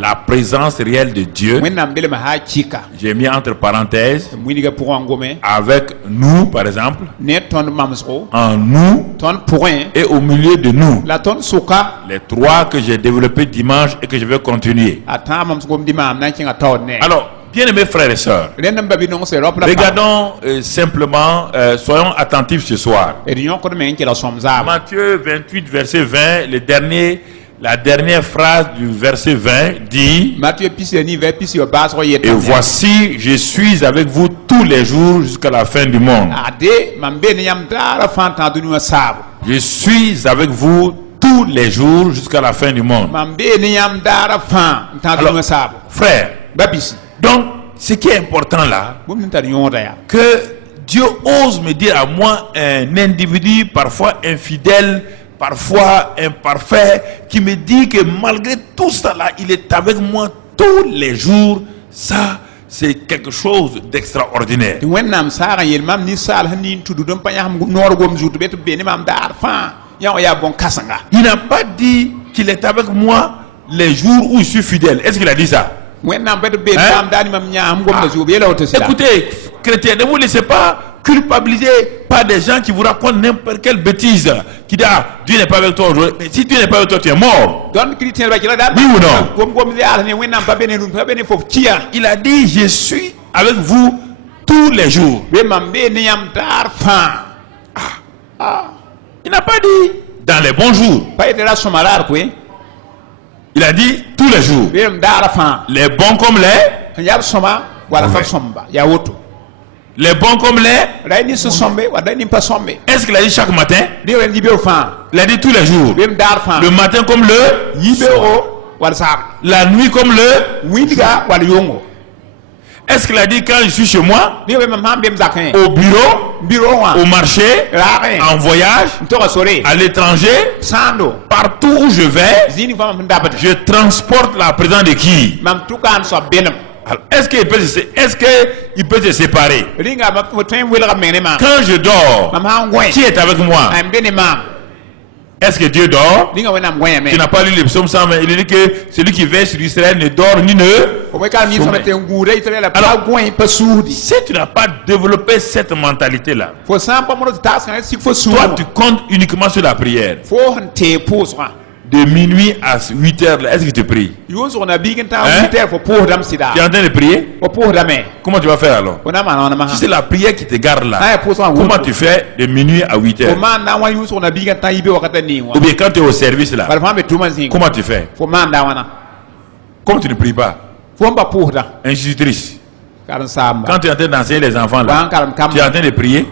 la présence réelle de Dieu, j'ai mis entre parenthèses, avec nous par exemple, en nous et au milieu de nous, les trois que j'ai développés dimanche et que je vais continuer. Alors, bien-aimés frères et sœurs, regardons simplement, soyons attentifs ce soir. Matthieu 28, verset 20, la dernière phrase du verset 20 dit: et voici, je suis avec vous tous les jours jusqu'à la fin du monde. Je suis avec vous tous les jours jusqu'à la fin du monde. Alors, frère, donc, ce qui est important là, que Dieu ose me dire à moi, un individu parfois infidèle, parfois imparfait, qui me dit que malgré tout ça là, il est avec moi tous les jours. Ça, c'est quelque chose d'extraordinaire. Il n'a pas dit qu'il est avec moi les jours où je suis fidèle. Est-ce qu'il a dit ça? Écoutez, chrétiens, ne vous laissez pas culpabiliser par des gens qui vous racontent n'importe quelle bêtise, qui disent: ah, Dieu n'est pas avec toi aujourd'hui. Mais si Dieu n'est pas avec toi, tu es mort. Oui ou non? Il a dit: je suis avec vous tous les jours. Il n'a pas dit dans les bons jours. Il a dit tous les jours. Les bons comme les les bons comme les. Est-ce qu'il a dit chaque matin? Il a dit tous les jours. Le matin comme le. La nuit comme le. Est-ce qu'il a dit quand je suis chez moi, au bureau, au marché, en voyage, à l'étranger, partout où je vais, je transporte la présence de qui? Est-ce qu'il peut se séparer? Quand je dors, qui est avec moi? Est-ce que Dieu dort? Tu n'as pas lu le psaume 120? Il dit que celui qui veille sur Israël ne dort ni ne sommeille. Alors, si tu n'as pas développé cette mentalité-là, toi tu comptes uniquement sur la prière. De minuit à 8 heures, est-ce que tu pries? Tu es en train de prier? Comment tu vas faire alors? Si c'est la prière qui te garde là, comment tu fais de minuit à 8 heures? Ou bien quand tu es au service là, comment tu fais? Comment tu ne pries pas? Institutrice. Quand tu es en train d'enseigner les enfants là, tu es en train de prier.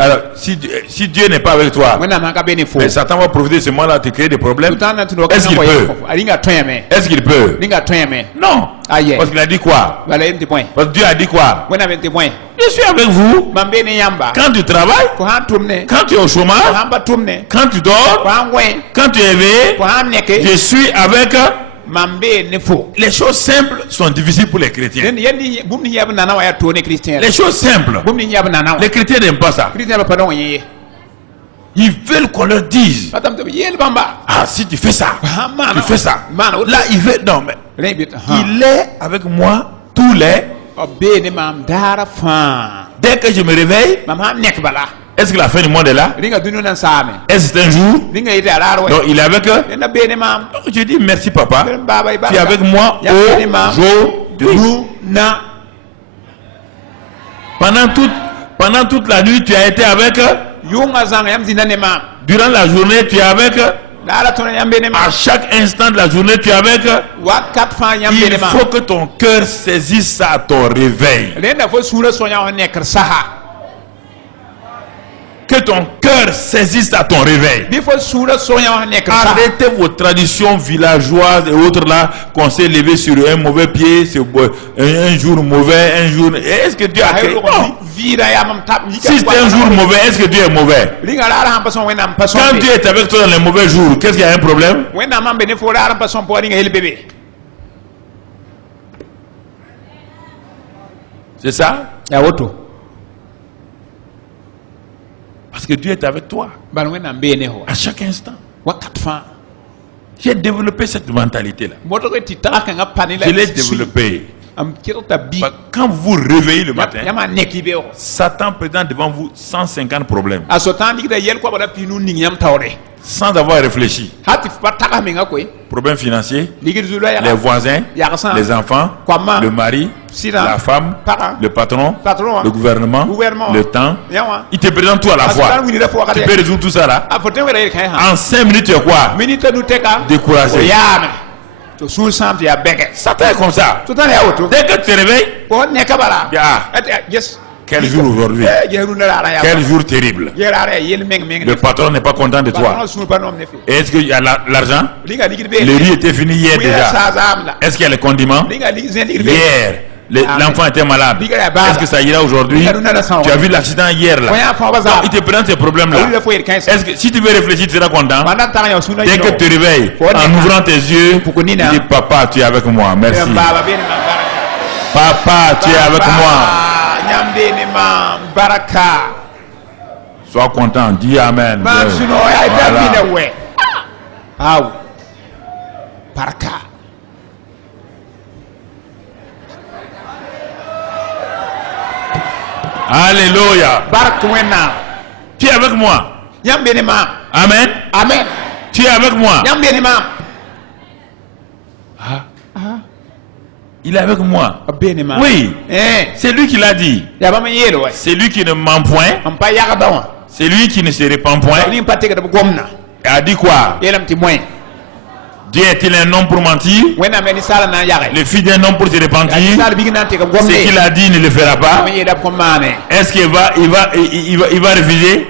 Alors, si Dieu n'est pas avec toi, mais Satan va profiter de ce moment-là te créer des problèmes. Est-ce qu'il peut? Est-ce qu'il peut? Non. Parce qu'il a dit quoi? Parce que Dieu a dit quoi? Je suis avec vous. Quand tu travailles, quand tu es au chômage, quand tu dors, quand tu es éveillé, je suis avec. Les choses simples sont difficiles pour les chrétiens. Les choses simples, les chrétiens n'aiment pas ça. Ils veulent qu'on leur dise: ah, si tu fais ça, tu fais ça. Là, il veut. Non, mais il est avec moi tous les. Dès que je me réveille, est-ce que la fin du monde est là? Est-ce que c'est un jour? Donc il est avec eux. Je dis: merci papa, tu es avec moi aujourd'hui. Pendant toute la nuit, tu as été avec eux. Durant la journée, tu es avec eux. À chaque instant de la journée, tu es avec eux. Il faut que ton cœur saisisse ça à ton réveil. Que ton cœur saisisse à ton réveil. Arrêtez vos traditions villageoises et autres là, qu'on s'est levé sur un mauvais pied, un jour mauvais, un jour. Est-ce que Dieu a créé? Non. Si c'est un jour mauvais, est-ce que Dieu est mauvais? Quand Dieu est avec toi dans les mauvais jours, qu'est-ce qu'il y a un problème? C'est ça? Parce que Dieu est avec toi à chaque instant. J'ai développé cette mentalité-là. Je l'ai développée. Quand vous vous réveillez le matin, Satan présente devant vous 150 problèmes. Sans avoir réfléchi. Problèmes financiers, les voisins, les enfants, le mari, la femme, le patron, le gouvernement, le temps. Il te présente tout à la fois. Tu peux résoudre tout ça là. En 5 minutes, tu es quoi? Découragé. Satan est comme ça. Dès que tu te réveilles, quel jour aujourd'hui? Quel jour terrible? Le patron n'est pas content de toi. Est-ce qu'il y a l'argent? Le riz était fini hier déjà. Est-ce qu'il y a les condiments? Hier, l'enfant était malade. Est-ce que ça ira aujourd'hui? Tu as vu l'accident hier là. Donc, il te présente ces problèmes là. Est-ce que si tu veux réfléchir, tu seras content? Dès que tu te réveilles, en ouvrant tes yeux, tu dis papa, tu es avec moi. Merci. Papa, tu es avec moi. Sois content, dis amen. Voilà. Alléluia. Tu es avec moi. Amen. Amen. Tu es avec moi. Il est avec moi. Oui. C'est lui qui l'a dit. C'est lui qui ne ment point. C'est lui qui ne se répand point. Il a dit quoi? Dieu est-il un homme pour mentir? Le fils d'un homme pour se repentir? Ce qu'il a dit, il ne le fera pas. Est-ce qu'il va refuser?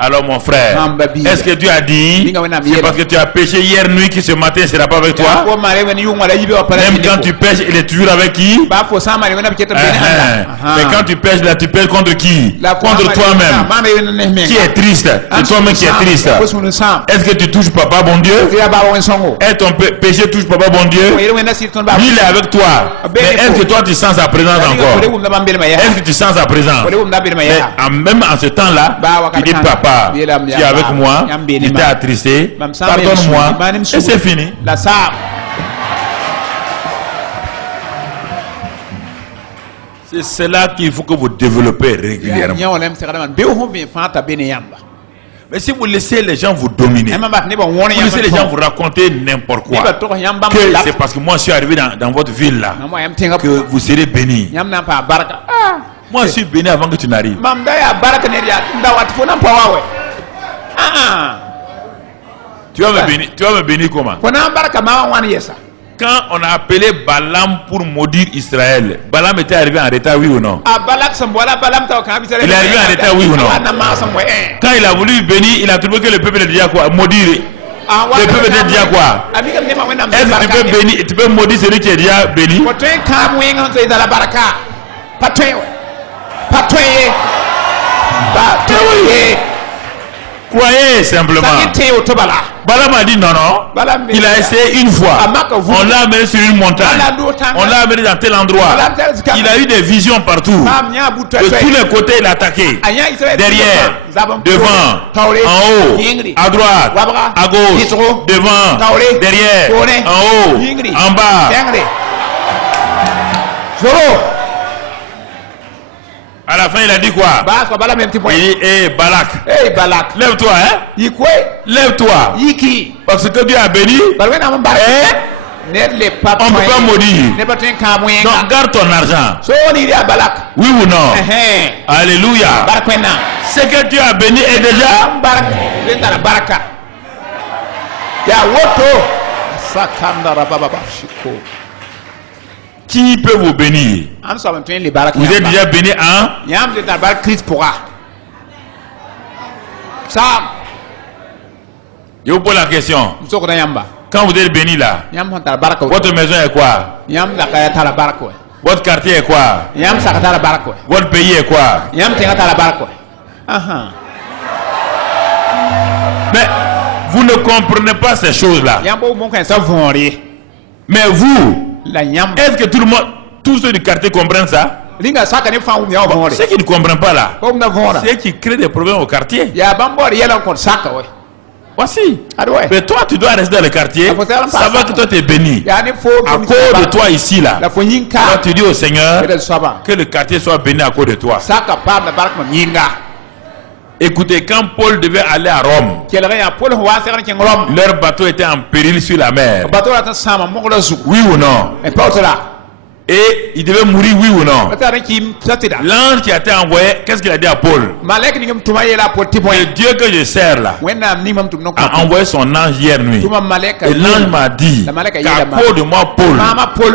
Alors mon frère, est-ce que Dieu a dit c'est parce que tu as péché hier nuit que ce matin ne sera pas avec toi? Même quand tu pêches, il est toujours avec qui? Mais quand tu pêches là, tu pêches contre qui? Contre toi-même. Qui est triste? C'est toi-même qui est triste. Est-ce que tu touches papa bon Dieu? Est-ce ton péché touche papa bon Dieu? Lui il est avec toi. Mais est-ce que toi tu sens sa présence encore? Est-ce que tu sens sa présence? Mais même en ce temps-là, tu dis papa, tu es avec moi, il t'a attristé, pardonne-moi, et c'est fini. C'est cela qu'il faut que vous développez régulièrement. Mais si vous laissez les gens vous dominer, vous laissez les gens vous raconter n'importe quoi, que c'est parce que moi je suis arrivé dans votre ville là, que vous serez bénis. Moi je suis béni avant que tu n'arrives. Tu vas me bénir comment? Quand on a appelé Balaam pour maudire Israël, Balaam était arrivé en retard, oui ou non? Il est arrivé en retard, oui ou non? Quand il a voulu bénir, il a trouvé que le peuple était déjà quoi? Maudire. Le peuple était déjà quoi? Est-ce que tu peux bénir, tu peux maudire celui qui est déjà béni? Croyez simplement. Balaam a dit non. Il a essayé une fois. On l'a amené sur une montagne. On l'a amené dans tel endroit. Il a eu des visions partout. De tous les côtés, il a attaqué. Derrière, devant, en haut, à droite, à gauche, devant, derrière, en haut, en bas. À la fin, il a dit quoi? Il dit, hey Balak, lève-toi, hein? Lève-toi. Parce que Dieu a béni. On ne peut pas maudire. Donc, garde ton argent. Oui ou non? Alléluia. Ce que Dieu a béni est déjà. Qui peut vous bénir? Vous êtes déjà béni en? Je vous pose la question. Quand vous êtes béni là, votre maison est quoi? Votre quartier est quoi? Votre pays est quoi? Mais vous ne comprenez pas ces choses là. Mais vous, est-ce que tout le monde, tous ceux du quartier comprennent ça? Ceux qui ne comprennent pas là, c'est qui créent des problèmes au quartier. Voici. Mais toi, tu dois rester dans le quartier. Savoir que toi, tu es béni. À cause de toi ici, là. Alors, tu dis au Seigneur que le quartier soit béni à cause de toi. Écoutez, quand Paul devait aller à Rome, leur bateau était en péril sur la mer. Oui ou non? Et il devait mourir, oui ou non? L'ange qui a été envoyé, qu'est-ce qu'il a dit à Paul? Le Dieu que je sers là a envoyé son ange hier nuit. Et l'ange m'a dit qu'à cause de moi, Paul, à cause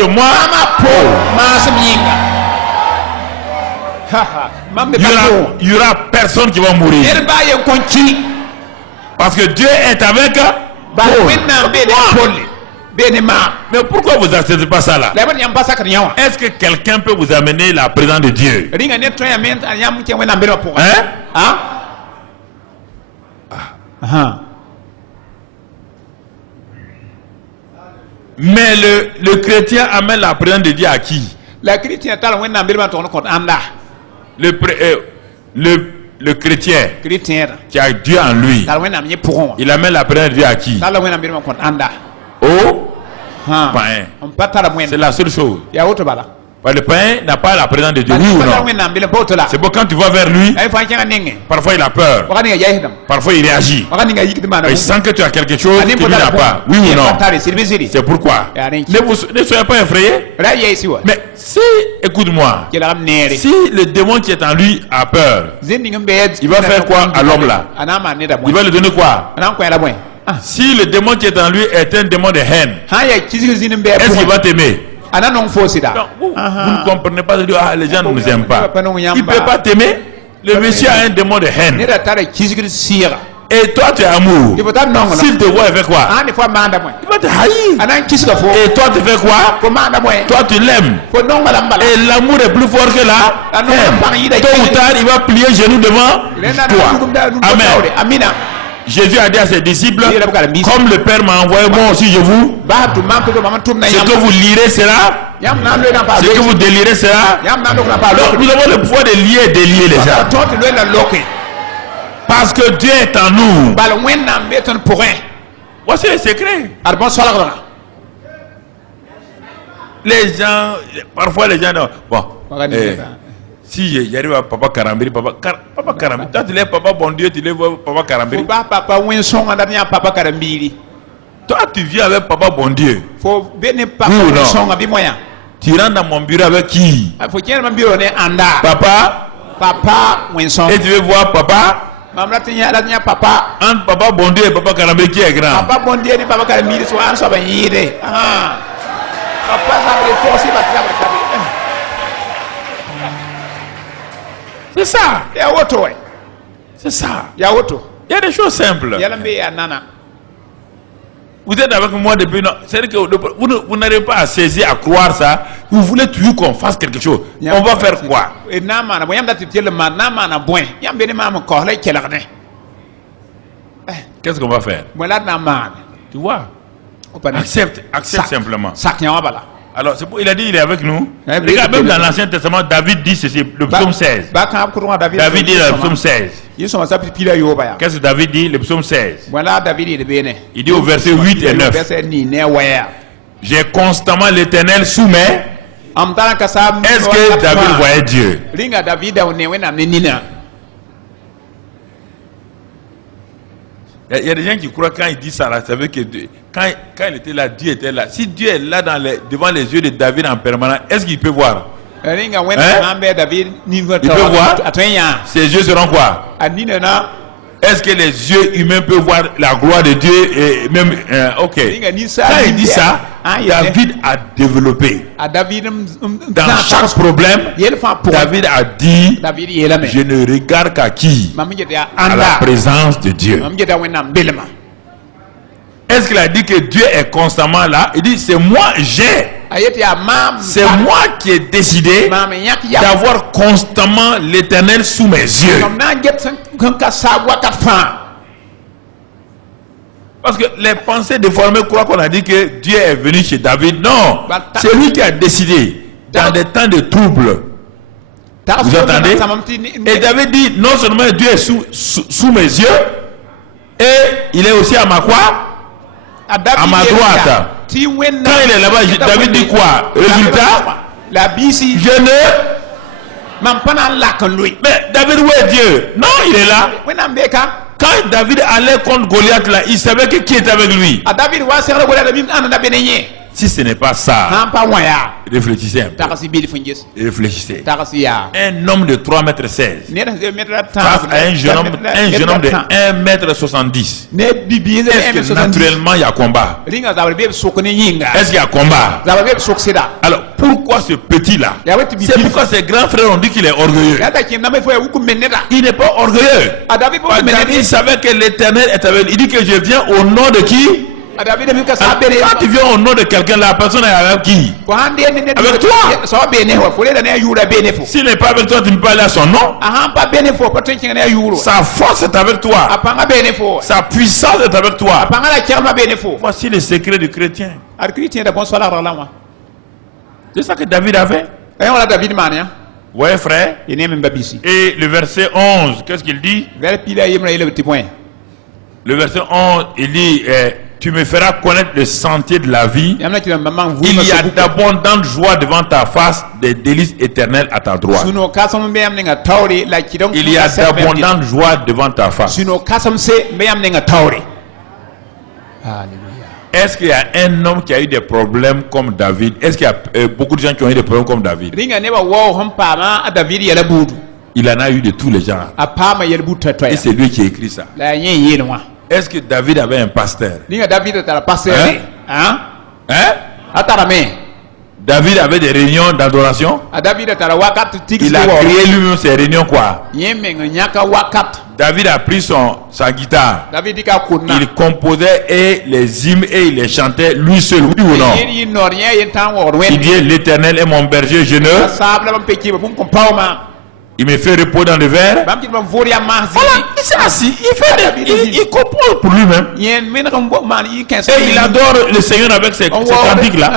de moi, il y aura personne qui va mourir. Parce que Dieu est avec Paul. Mais pourquoi vous n'acceptez pas ça là? Est-ce que quelqu'un peut vous amener la présence de Dieu? Mais le chrétien amène la présence de Dieu à qui? Le chrétien qui a Dieu en lui, il amène la présence de Dieu à qui? Au païen. C'est la seule chose. Le païen n'a pas la présence de Dieu, oui ou non? C'est bon, quand tu vas vers lui, parfois il a peur, parfois il réagit, il sent que tu as quelque chose qu'il n'a pas, oui ou non? C'est pourquoi ne soyez pas effrayés. Mais si, écoute-moi, si le démon qui est en lui a peur, il va faire quoi à l'homme là? Il va lui donner quoi? Si le démon qui est en lui est un démon de haine, est-ce qu'il va t'aimer? Vous ne comprenez pas, les gens ne nous aiment pas. Il ne peut pas t'aimer. Le monsieur a un démon de haine. Et toi tu es amour. S'il te voit, il fait quoi? Il va te haïr. Et toi tu fais quoi? Toi tu l'aimes. Et l'amour est plus fort que la haine. Tôt ou tard, il va plier genoux devant toi. Amen. Jésus a dit à ses disciples, comme le Père m'a envoyé, moi aussi je vous. Ce que vous lirez sera, ce que vous délirez sera. Donc nous avons le pouvoir de lier et délier les gens. Parce que Dieu est en nous. Voici le secret. Les gens, parfois les gens, bon. Si j'arrive à Papa Karambiri, Papa Karambiri, toi tu lèves Papa bon Dieu, tu lèves Papa Karambiri. Toi tu viens avec Papa bon Dieu. Oui ou non? Tu rentres dans mon bureau avec qui? Papa. Et tu veux voir Papa? Entre Papa bon Dieu et Papa Karambiri, qui est grand? Papa bon Dieu et Papa Karambiri sont ensemble. C'est ça. C'est ça. Il y a des choses simples. Vous êtes avec moi depuis. C'est-à-dire que vous n'arrivez pas à saisir, à croire ça. Vous voulez toujours qu'on fasse quelque chose. On va faire quoi? Qu'est-ce qu'on va faire? Tu vois? Accepte simplement. Alors, il a dit il est avec nous. Regarde, même dans l'Ancien Testament, David dit ceci, le psaume 16. David dit dans le psaume 16. Qu'est-ce que David dit, le psaume 16? Il dit au verset 8 et 9. J'ai constamment l'Éternel sous mes. Est-ce que David voyait Dieu? Il y a des gens qui croient quand il dit ça, là, ça veut que quand il était là, Dieu était là. Si Dieu est là devant les yeux de David en permanence, est-ce qu'il peut voir? Il peut voir? Ses yeux seront quoi? Est-ce que les yeux humains peuvent voir la gloire de Dieu et même ok. Quand il dit ça, David a développé. Dans chaque problème, David a dit, je ne regarde qu'à qui? À la présence de Dieu. Est-ce qu'il a dit que Dieu est constamment là? Il dit, c'est moi, c'est moi qui ai décidé d'avoir constamment l'Éternel sous mes yeux. Parce que les pensées déformées croient qu'on a dit que Dieu est venu chez David. Non, c'est lui qui a décidé dans des temps de trouble. Vous entendez? Et David dit, non seulement Dieu est sous mes yeux, Et il est aussi à ma quoi? À ma droite. Quand il est là-bas, David dit quoi? Résultat, je ne... Mais David, où est Dieu? Non, il est là. Quand David allait contre Goliath, là, il savait que qui était avec lui. Si ce n'est pas ça, réfléchissez un peu. Réfléchissez. Un homme de 3,16 m face à un jeune homme de 1,70 m. Est-ce que naturellement il y a combat? Est-ce qu'il y a combat? Alors pourquoi ce petit-là? C'est pourquoi ses grands frères ont dit qu'il est orgueilleux. Il n'est pas orgueilleux. David savait que l'Éternel est avec lui. Il dit que je viens au nom de qui? Quand tu viens au nom de quelqu'un, la personne est avec qui? Avec toi. S'il n'est pas avec toi, tu ne peux pas aller à son nom. Sa force est avec toi. Sa puissance est avec toi. Voici le secret du chrétien. C'est ça que David avait. Ouais, frère. Et le verset 11, qu'est-ce qu'il dit? Le verset 11, il dit... tu me feras connaître le sentier de la vie. Il y a d'abondantes joies devant ta face, des délices éternelles à ta droite. Il y a d'abondantes joies devant ta face. Est-ce qu'il y a un homme qui a eu des problèmes comme David? Est-ce qu'il y a beaucoup de gens qui ont eu des problèmes comme David? Il en a eu de tous les genres. Et c'est lui qui a écrit ça. Est-ce que David avait un pasteur? Hein? David avait des réunions d'adoration. Il a créé lui-même ses réunions quoi? David a pris sa guitare. Il composait et les hymnes et il les chantait lui seul, oui ou non? Il dit l'Éternel est mon berger, je ne... Il me fait reposer dans le verre. Voilà, il s'est assis, il compose pour lui-même. Et il adore le Seigneur avec ses cantiques-là.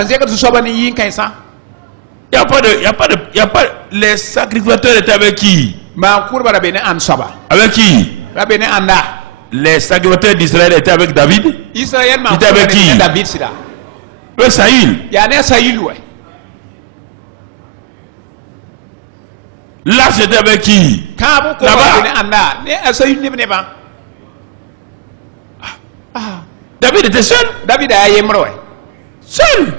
Il n'y a pas les sacrificateurs étaient avec qui? Avec qui? Les sacrificateurs d'Israël étaient avec David. Ils étaient avec qui? Avec Saïl. Là, c'était avec qui? Là-bas. David était seul. Seul.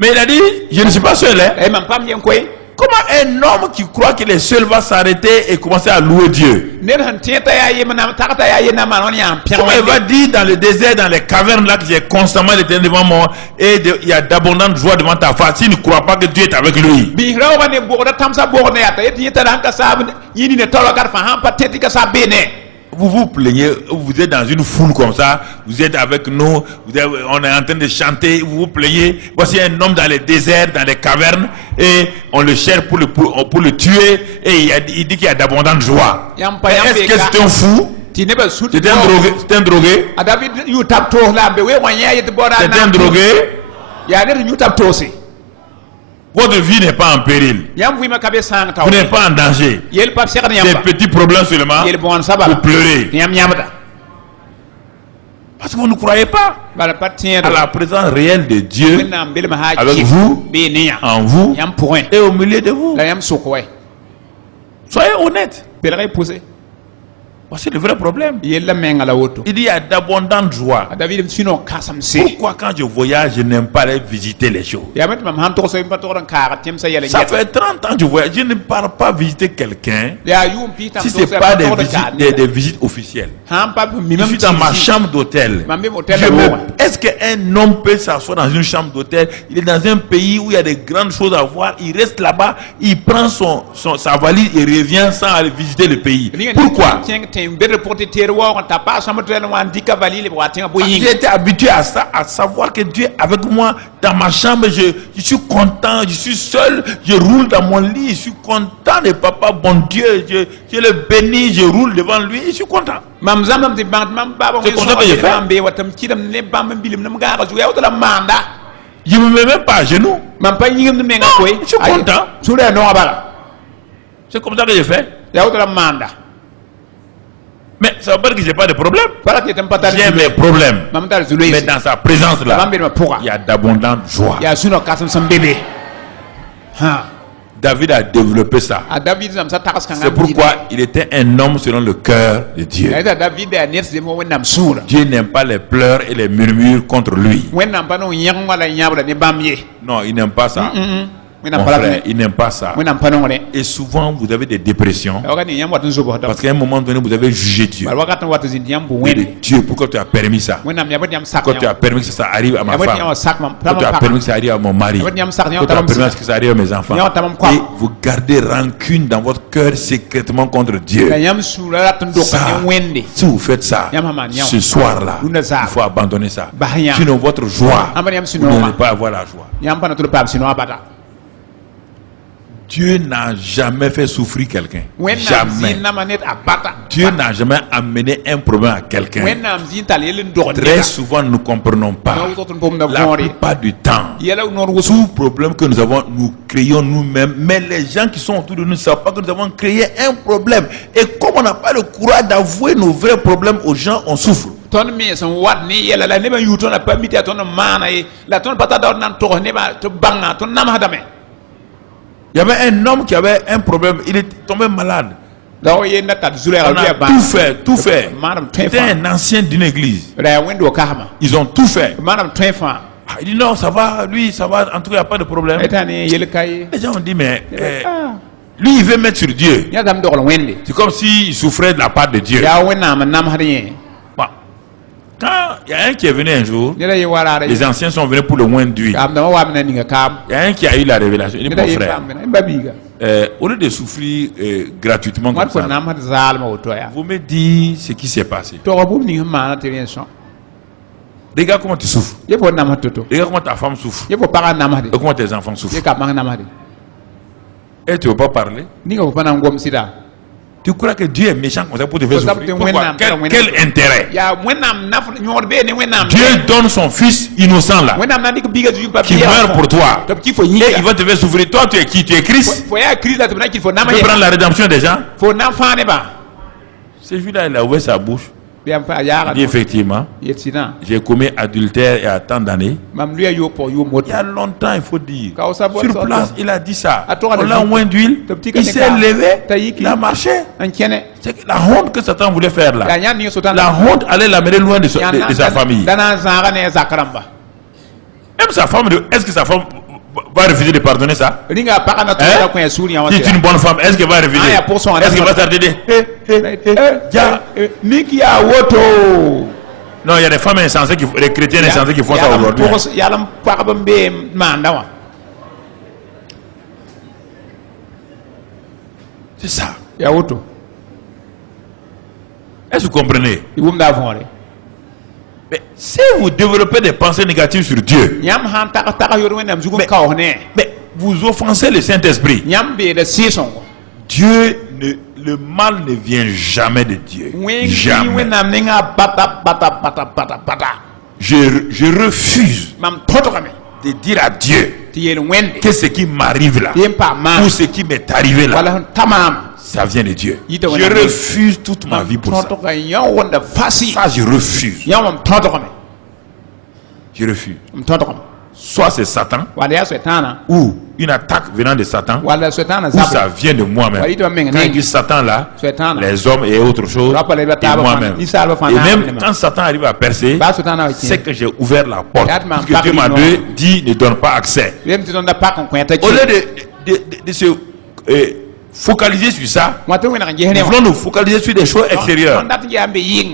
Mais il a dit, je ne suis pas seul. Comment un homme qui croit qu'il est seul va s'arrêter et commencer à louer Dieu? Comment il va dire dans le désert, dans les cavernes là, que j'ai constamment l'Éternel devant moi et il y a d'abondantes joies devant ta face, s'il ne croit pas que Dieu est avec lui? Vous vous plaignez, vous êtes dans une foule comme ça, vous êtes avec nous, on est en train de chanter, vous vous plaignez. Voici un homme dans les déserts, dans les cavernes, et on le cherche pour le tuer, et il dit qu'il y a d'abondantes joies. Est-ce que c'est un fou? C'était un drogué? C'était un drogué? Votre vie n'est pas en péril. Vous n'êtes pas en danger. Des petits problèmes seulement. Vous pleurez. Parce que vous ne croyez pas à la présence réelle de Dieu avec vous, en vous et au milieu de vous. Soyez honnête. C'est le vrai problème. Il dit il y a d'abondantes joies. Pourquoi quand je voyage, je n'aime pas aller visiter les choses? Ça fait 30 ans que je voyage, je ne pars pas visiter quelqu'un si ce n'est pas des visites officielles. Je suis dans ma chambre d'hôtel. Est-ce qu'un homme peut s'asseoir dans une chambre d'hôtel? Il est dans un pays où il y a de grandes choses à voir. Il reste là-bas, il prend sa valise et revient sans aller visiter le pays. Pourquoi? J'ai été habitué à ça, à savoir que Dieu est avec moi dans ma chambre. Je suis content, je suis seul, je roule dans mon lit, je suis content de papa, bon Dieu, je le bénis, je roule devant lui, je suis content. C'est comme ça que je fais. Je ne me mets même pas à genoux. Non, je suis content. C'est comme ça que je fais. Mais ça veut pas dire que j'ai pas de problème. J'ai mes problèmes. Mais dans sa présence là, il y a d'abondante joie. David a développé ça. C'est pourquoi il était un homme selon le cœur de Dieu. Dieu n'aime pas les pleurs et les murmures contre lui. Non, il n'aime pas ça. Mon frère, il n'aime pas ça. Et souvent, vous avez des dépressions. Parce qu'à un moment donné, vous avez jugé Dieu. Dieu, pourquoi tu as permis ça? Pourquoi tu as permis que ça arrive à ma femme? Pourquoi tu as permis que ça arrive à mon mari? Pourquoi tu as permis que ça arrive à mes enfants? Et vous gardez rancune dans votre cœur secrètement contre Dieu. Ça, si vous faites ça, ce soir-là, il faut abandonner ça. Sinon, votre joie, vous n'allez pas avoir la joie. Dieu n'a jamais fait souffrir quelqu'un. Jamais. Dieu n'a jamais amené un problème à quelqu'un. Très souvent, nous ne comprenons pas. La plupart du temps, tout problème que nous avons, nous créons nous-mêmes. Mais les gens qui sont autour de nous ne savent pas que nous avons créé un problème. Et comme on n'a pas le courage d'avouer nos vrais problèmes aux gens, on souffre. Il y avait un homme qui avait un problème, il est tombé malade. On a tout fait. C'était un ancien d'une église. Ils ont tout fait. Il dit non, ça va, lui, ça va, en tout cas, il n'y a pas de problème. Les gens ont dit, mais lui, il veut mettre sur Dieu. C'est comme s'il souffrait de la part de Dieu. Quand il y a un qui est venu un jour, les anciens sont venus pour le moins d'huile. Il y a un qui a eu la révélation. Il dit, mon frère, au lieu de souffrir gratuitement comme ça, vous me dites ce qui s'est passé. Regarde comment tu souffres. Regarde comment ta femme souffre. Et comment tes enfants souffrent. Et tu ne veux pas parler? Tu crois que Dieu est méchant comme ça pour te faire souffrir? Pourquoi? Quel intérêt? Dieu donne son fils innocent là, qui meurt pour toi. Et il va te faire souffrir. Toi, tu es qui? Tu es Christ? Tu peux prendre la rédemption des gens? Celui-là, il a ouvert sa bouche. Il dit effectivement, j'ai commis adultère il y a tant d'années. Il y a longtemps, il faut dire. Sur place, il a dit ça. On l'a moins d'huile. Il s'est levé, il a marché. C'est la honte que Satan voulait faire là. La honte allait l'amener loin de sa famille. Même sa femme, est-ce que sa femme va refuser de pardonner ça? Si tu es une bonne femme, est-ce qu'elle va refuser? Est-ce qu'elle va s'arrêter? Non, il y a des femmes insensées, des chrétiens insensés qui font ça aujourd'hui. C'est ça. Est-ce que vous comprenez? Mais si vous développez des pensées négatives sur Dieu, mais vous offensez le Saint-Esprit. Dieu, le mal ne vient jamais de Dieu. Jamais. Je refuse de dire à Dieu que ce qui m'arrive là, ou ce qui m'est arrivé là, ça vient de Dieu. Je refuse toute ma vie pour ça. Ça, je refuse. Je refuse. Soit c'est Satan, ou une attaque venant de Satan, ou ça vient de moi-même. Quand il dit Satan là, les hommes et autre chose, et moi-même. Et même quand Satan arrive à percer, c'est que j'ai ouvert la porte. Parce que Dieu m'a dit ne donne pas accès. Au lieu de se focaliser sur ça, nous voulons nous focaliser sur des choses extérieures.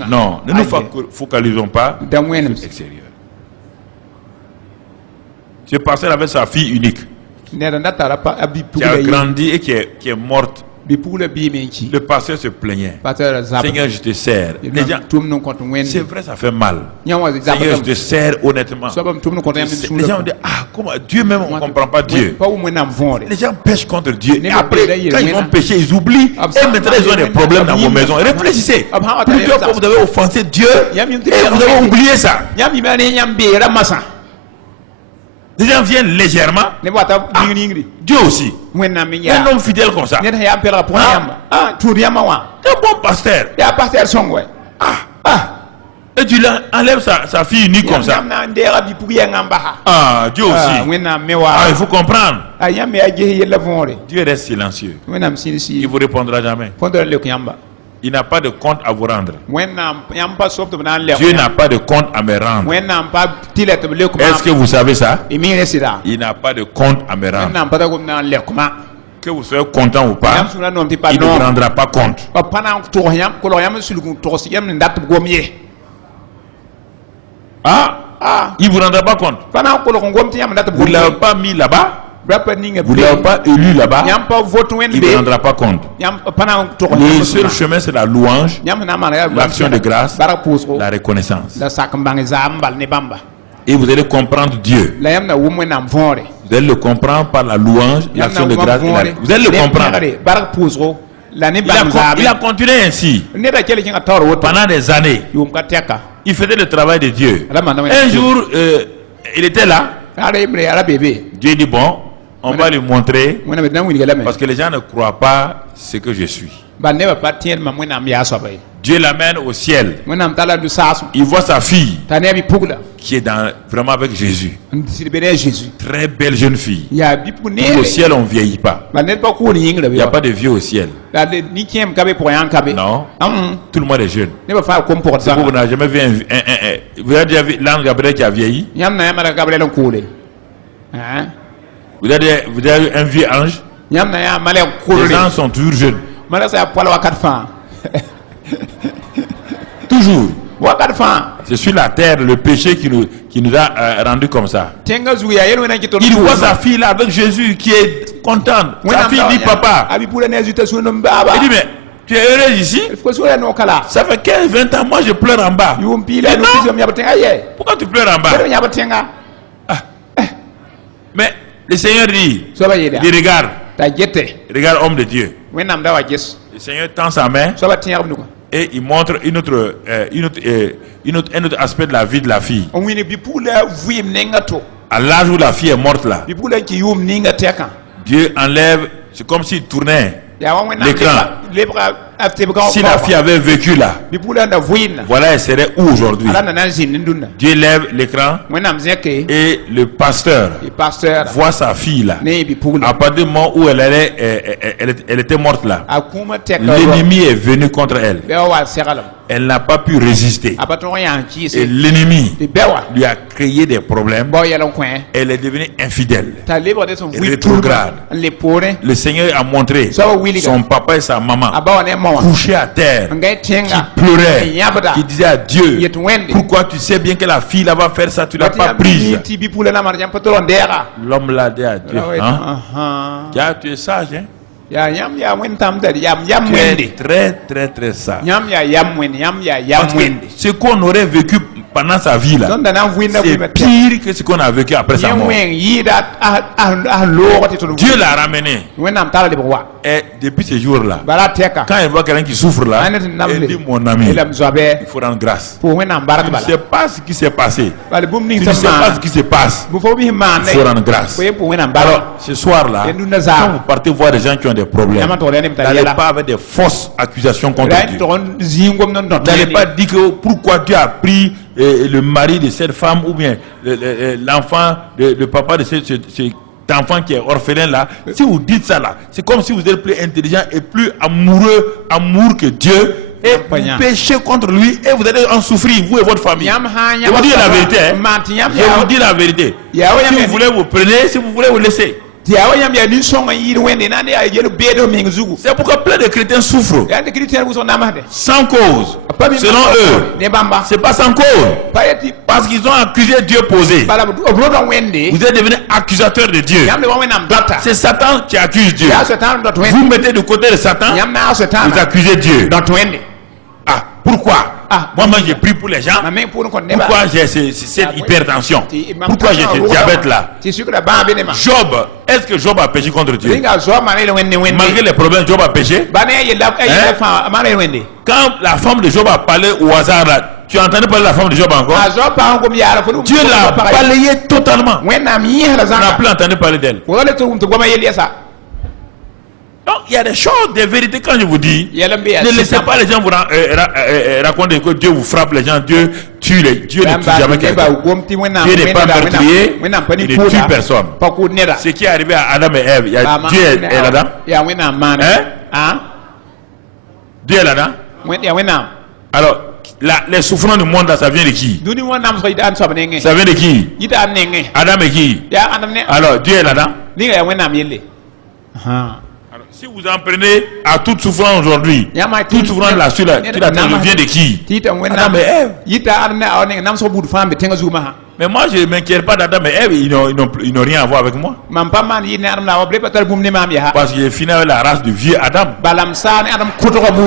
Non, ne nous focalisons pas sur l'extérieur. Ce pasteur avait sa fille unique qui a grandi et qui est morte. Le pasteur se plaignait. Seigneur, je te sers. Les gens, c'est vrai, ça fait mal. Seigneur, je te sers honnêtement. Les gens ont dit, ah, comment Dieu même, on ne comprend pas Dieu. Les gens pêchent contre Dieu. Et après, quand ils vont pécher, ils oublient. Et maintenant, ils ont des problèmes dans vos maisons. Réfléchissez. Plusieurs fois, vous avez offensé Dieu et vous avez oublié ça. Les gens viennent légèrement. Dieu aussi. Un homme fidèle comme ça. Un bon pasteur. Et tu enlèves sa fille unique comme ça. Dieu aussi. Il faut comprendre. Dieu reste silencieux. Il ne vous répondra jamais. Il n'a pas de compte à vous rendre. Dieu n'a pas de compte à me rendre. Est-ce que vous savez ça? Il n'a pas de compte à me rendre. Que vous soyez content ou pas, il ne vous rendra pas compte. Il ne vous rendra pas compte. Vous ne l'avez pas mis là-bas. Vous ne l'avez pas élu là-bas. Il ne vous rendra pas compte. Le seul chemin, c'est la louange, l'action de grâce, la reconnaissance. Et vous allez comprendre Dieu. Vous allez le comprendre par la louange, l'action de grâce. Vous allez le comprendre. Il a continué ainsi pendant des années. Il faisait le travail de Dieu. Un jour, il était là. Dieu dit bon, on va lui montrer parce que les gens ne croient pas ce que je suis. Dieu l'amène au ciel. Il voit sa fille qui est vraiment avec Jésus. Très belle jeune fille. Au ciel, on ne vieillit pas. Il n'y a pas de vieux au ciel. Non. Tout le monde est jeune. Vous n'avez jamais vu vous avez déjà vu l'ange Gabriel qui a vieilli? Vous avez vu un vieux ange? Les gens sont toujours jeunes. Toujours. C'est sur la terre le péché qui nous a rendu comme ça. Il voit sa fille là avec Jésus qui est contente. Sa fille dit papa. Il dit mais tu es heureuse ici? Ça fait 15-20 ans moi je pleure en bas. Non. Pourquoi tu pleures en bas? Mais le Seigneur dit regarde homme de Dieu. Le Seigneur tend sa main et il montre un autre aspect de la vie de la fille. À l'âge où la fille est morte là, Dieu enlève, c'est comme s'il tournait l'écran. Si la fille avait vécu là, voilà elle serait où aujourd'hui? Dieu lève l'écran et le pasteur voit sa fille là. À partir du moment où elle était morte là, l'ennemi est venu contre elle. Elle n'a pas pu résister. Et l'ennemi lui a créé des problèmes. Elle est devenue infidèle, rétrograde. Le Seigneur a montré son papa et sa maman couchés à terre, qui pleuraient, qui disaient à Dieu, pourquoi tu sais bien que la fille là va faire ça, tu l'as pas prise? L'homme l'a dit à Dieu, tu es sage, hein? Tu es très très très sage. Parce que ce qu'on aurait vécu pendant sa vie là, c'est pire que ce qu'on a vécu après sa mort. Dieu l'a ramené. Et depuis ce jour là, quand il voit quelqu'un qui souffre là, il dit mon ami, il faut rendre grâce. Tu ne sais pas ce qui s'est passé. Tu ne sais pas ce qui se passe. Il faut rendre grâce. Alors ce soir là, quand vous partez voir des gens qui ont des problèmes, n'allez pas avec des fausses accusations contre Dieu. N'allez pas dire que pourquoi Dieu a pris le mari de cette femme ou bien l'enfant, le papa de cet enfant qui est orphelin là. Si vous dites ça là, c'est comme si vous êtes plus intelligent et plus amour que Dieu. Et vous péchez contre lui et vous allez en souffrir, vous et votre famille. Je vous dis la vérité. Je vous dis la vérité. Si vous voulez, vous prenez. Si vous voulez, vous laissez. C'est pourquoi plein de chrétiens souffrent sans cause. Selon eux, c'est pas sans cause, parce qu'ils ont accusé Dieu posé. Vous êtes devenu accusateur de Dieu. C'est Satan qui accuse Dieu. Vous mettez de côté de Satan, vous accusez Dieu. Pourquoi? Moi j'ai pris pour les gens. Pourquoi j'ai cette hypertension? Pourquoi j'ai ce diabète là? Job, est-ce que Job a péché contre Dieu? Malgré les problèmes, Job a péché. Quand la femme de Job a parlé au hasard là, Tu as entendu parler de la femme de Job encore? Dieu l'a balayé totalement. On n'a plus entendu parler d'elle. Donc il y a des choses, des vérités quand je vous dis. Ne laissez pas les gens vous raconter que Dieu vous frappe les gens. Dieu tue les. Dieu ne tue jamais quelqu'un. Dieu n'est pas meurtrier. Il ne tue personne. Ce qui est arrivé à Adam et Ève, Dieu est là-dedans. Hein? Dieu est là-dedans. Alors, les souffrances du monde, là, ça vient de qui? Ça vient de qui? Adam et qui? Alors, Dieu est là-dedans. Alors, si vous en prenez à toute souffrance aujourd'hui, toute souffrance là, tu la vient de qui? Adam et Ève. Mais moi, je ne m'inquiète pas d'Adam et Ève, ils n'ont rien à voir avec moi. Parce que j'ai fini avec la race du vieux Adam.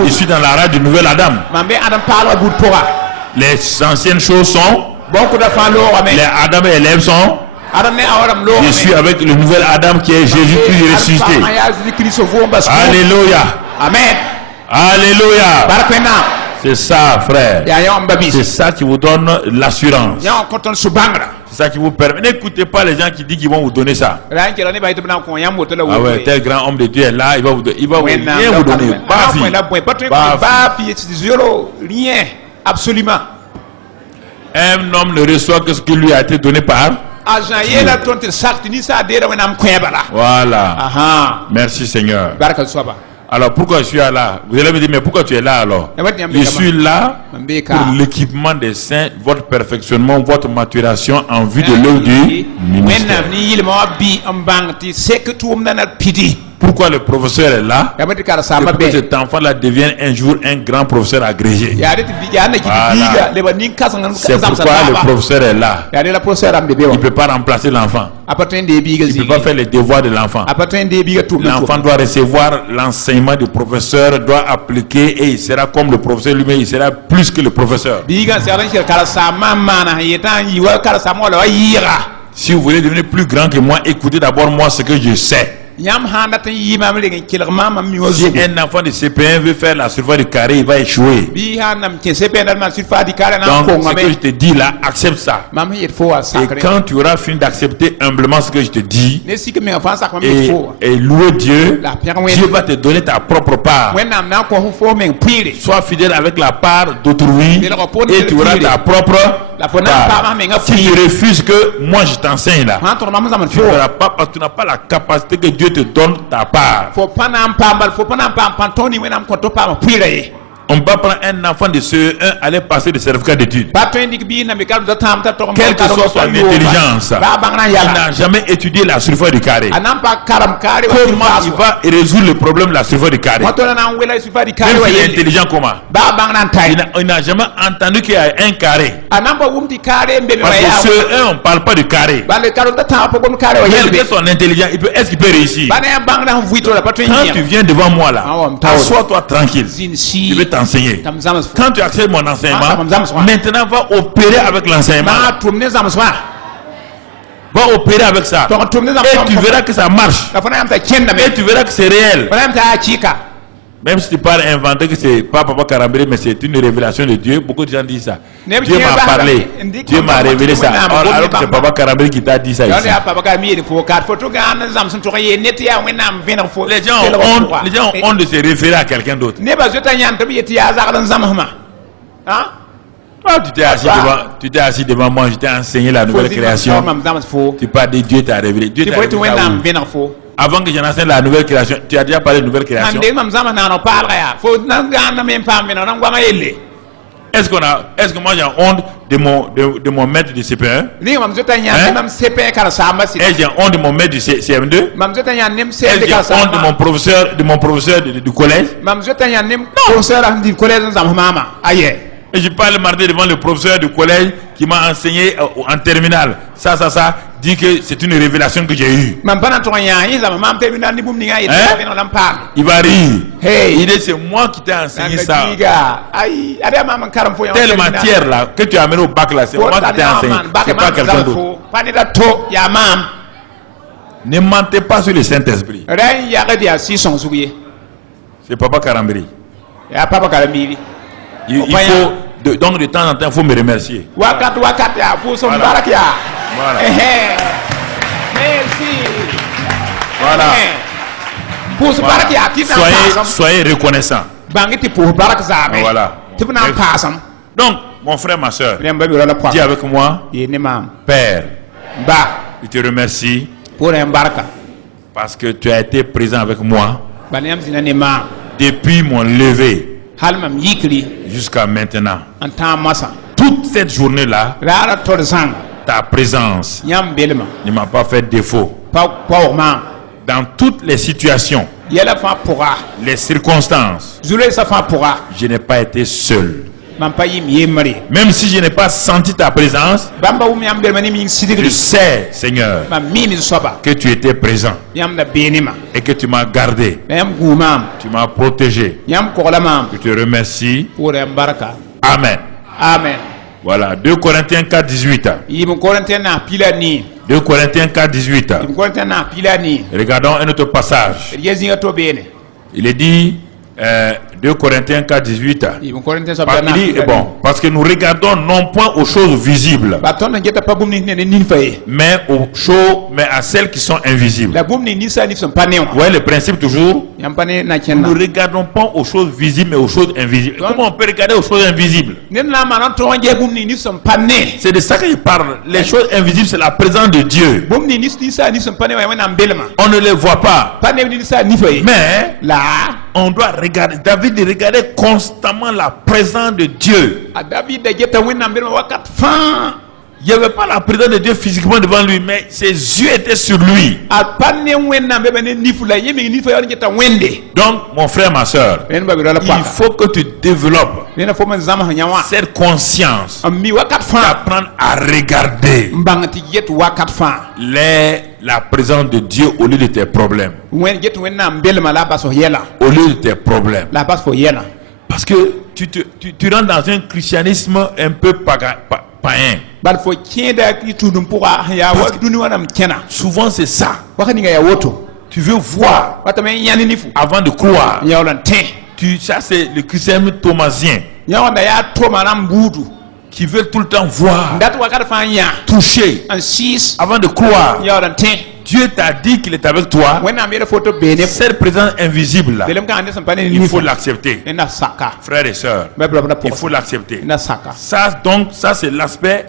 Je suis dans la race du nouvel Adam. Les anciennes choses sont. Les Adam et Ève sont. Je suis avec le nouvel Adam qui est Jésus-Christ ressuscité. Alléluia. Amen. Alléluia. C'est ça, frère. C'est ça qui vous donne l'assurance. C'est ça qui vous permet. N'écoutez pas les gens qui disent qu'ils vont vous donner ça. Ah ouais, tel grand homme de Dieu est là, il va vous rien vous donner. Rien, absolument. Un homme ne reçoit que ce qui lui a été donné par. Voilà. Merci Seigneur. Alors pourquoi je suis là? Vous allez me dire, mais pourquoi tu es là alors? Je suis là pour l'équipement des saints, votre perfectionnement, votre maturation en vue de l'œuvre du ministère. Pourquoi le professeur est là? C'est pour que cet enfant-là devienne un jour un grand professeur agrégé. Voilà. C'est pourquoi le professeur est là. Il ne peut pas remplacer l'enfant. Il ne peut pas faire les devoirs de l'enfant. L'enfant doit recevoir l'enseignement du professeur, doit appliquer et il sera comme le professeur lui-même, il sera plus que le professeur. Si vous voulez devenir plus grand que moi, écoutez d'abord moi ce que je sais. Si un enfant de CP1 veut faire la surface du carré, il va échouer. Donc, ce que je te dis là, accepte ça. Et quand tu auras fini d'accepter humblement ce que je te dis, et louer Dieu, Dieu va te donner ta propre part. Sois fidèle avec la part d'autrui et tu auras ta propre part. Si tu refuses que moi je t'enseigne là, tu n'auras pas, parce que tu n'as pas la capacité que Dieu te donne ta part. On peut prendre un enfant de CE1 aller passer des certificats d'études. Quelle que soit son intelligence, il n'a jamais étudié la surface du carré. Comment il va résoudre le problème de la surface du carré? Même s'il est intelligent comment? Il n'a jamais entendu qu'il y a un carré. Parce que CE1, on ne parle pas du carré. Quel son intelligence, est-ce qu'il peut réussir? Quand tu viens devant moi là, assois-toi tranquille. Je vais t'enseigner. Quand tu acceptes mon enseignement, maintenant va opérer avec l'enseignement. Va opérer avec ça. Et tu verras que ça marche. Et tu verras que c'est réel. Même si tu parles inventé que c'est pas Papa Karambiri, mais c'est une révélation de Dieu, beaucoup de gens disent ça. Dieu m'a parlé, Dieu m'a révélé ça. Alors que c'est Papa Karambiri qui t'a dit ça ici. Les gens ont honte de se référer à quelqu'un d'autre. Tu t'es assis devant moi, je t'ai enseigné la nouvelle création. Tu parles de Dieu t'a révélé. Dieu t'a révélé. Avant que j'en enseigne la nouvelle création, tu as déjà parlé de nouvelle création. Est-ce que moi j'ai honte de mon maître de CP1? Est-ce que j'ai honte de mon maître de CM2? Est-ce que j'ai honte de mon professeur du collège? Et je parle mardi devant le professeur du collège qui m'a enseigné en terminale. Ça, dit que c'est une révélation que j'ai eue. Il va rire. Il dit c'est moi qui t'ai enseigné ça. Telle matière là que tu as amené au bac là, c'est moi qui t'ai enseigné. C'est pas quelqu'un d'autre. Ne mentez pas sur le Saint-Esprit. C'est Papa Karambiri. Il faut Donc de temps en temps, il faut me remercier. Wakat ya pour son Voilà. barak ya. Voilà. Merci. Voilà. Pour son barak ya qui n'a pas. Soyez reconnaissants. Bangiti pour barak zame. Voilà. Tu peux n'en pas. Donc, mon frère, ma soeur, Rien babi la dis avec moi, Yenemam. Père, Ba je te remercie pour un baraka. parce que tu as été présent avec moi Baniam zinanema. depuis mon lever Halmam yikri jusqu'à maintenant. en temps massa. Toute cette journée-là, Rara torzang. ta présence Yam belma. ne m'a pas fait défaut. Power man. Dans toutes les situations, Yela fa pourra. les circonstances, Zule sa fa pourra. je n'ai pas été seul. Mampa yim yemri. Même si je n'ai pas senti ta présence, Bamba umi am belmani min je sidigri. sais, Seigneur, Ma mimi soba. que tu étais présent Yam na benima. et que tu m'as gardé, Yam gumam. tu m'as protégé. Yam kolamam. Je te remercie. Pour un baraka. Amen. Amen. Voilà, 2 Corinthiens 4, 18. Yim Corinthiens na pilani. 2 Corinthiens 4, 18. Yim Corinthiens na pilani. Regardons un autre passage. Yezinga to bene. Il est dit, 2 Corinthiens 4, 18. Yim Corinthiens sa Il dit, bon, parce que nous regardons non point aux choses visibles, Baton na ngeta pa bumni ne nin faye. mais à celles qui sont invisibles. La bumni ni sa ni son panéon. Vous voyez le principe toujours? Yam pané na Nous kenna. ne regardons pas aux choses visibles, mais aux choses invisibles. Comment on peut regarder aux choses invisibles? Nen la manan to nge bumni ni son pané. C'est de ça qu'il parle. Les choses invisibles, c'est la présence de Dieu. Bumni ni sa ni son pané wa na mbelma. On ne les voit pas. Pané ni sa ni faye. Mais La on doit regarder. David regardait constamment la présence de Dieu. a David de geta wena mbelma wakat fan. Il n'y avait pas la présence de Dieu physiquement devant lui, mais ses yeux étaient sur lui. A pané wena mbelma ne ni fula yemi ni faye ngeta wende. Donc, mon frère, ma soeur, Nen ba bi la il pa. faut que tu développes Nen fo man zama hanyawa. cette conscience Ammi wakat fan. d'apprendre à regarder Mbangati get wakat fan. la présence de Dieu au lieu de tes problèmes. Wen get wena mbelma la baso yela. Au lieu de tes problèmes. La bas fo yela. Parce que tu rentres dans un christianisme un peu païen. Bal fo kienda ki tudum pour ya wa duni wanam kena. Souvent, c'est ça. Wakani nga ya woto. Tu veux voir Wata men yani nifu. avant de croire. Ya olan ten. Ça, c'est le christianisme thomasien Ya wanda ya to manam budu. qui veut tout le temps voir, Ndat wakata fan ya. toucher En 6 avant de croire. ya olan ten. Dieu t'a dit qu'il est avec toi. Wena mere photo bene. Cette présence invisible là, Belem ka ande sampane ni il nifu. faut l'accepter. Ena saka. Frères et sœurs, Ba bla bla il po. faut l'accepter. Ena saka. Ça c'est l'aspect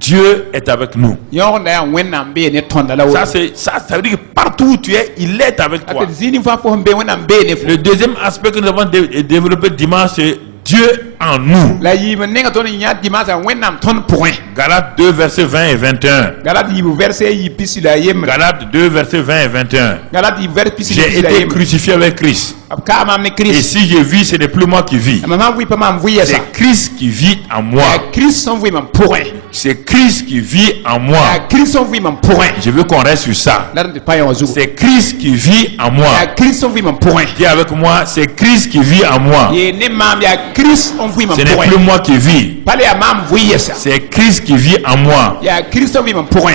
Dieu est avec nous. Ya wanda ya wena mbe ne tonda la wo. Ça veut dire que partout où tu es, il est avec toi. Ate zini fa fo mbe wena mbe ne fo. Le deuxième aspect que nous avons développé dimanche, c'est Dieu en nous. La yima nenga ton nya dimasa wena ton point. Galates 2, versets 20 et 21. Galate yi verset yi pisi la yem. Galates 2, versets 20 et 21. Galate yi verset pisi J'ai la été yem. crucifié avec Christ. Ka mam ne Et Christ. si je vis, ce n'est plus moi qui vis. Maman oui pas mam oui ça. C'est Christ qui vit en moi. Christ son oui mam point. C'est Christ qui vit en moi. Christ son oui mam point. Je veux qu'on reste sur ça. Là ne pas yon C'est Christ qui vit en moi. Christ son oui mam point. Dis avec moi, c'est Christ qui vit en moi. Ye ne mam ya Christ on oui mam Ce n'est point. plus moi qui vis. Pale ya mam oui ça. C'est Christ qui vit en moi. Ya Christ on oui mam point.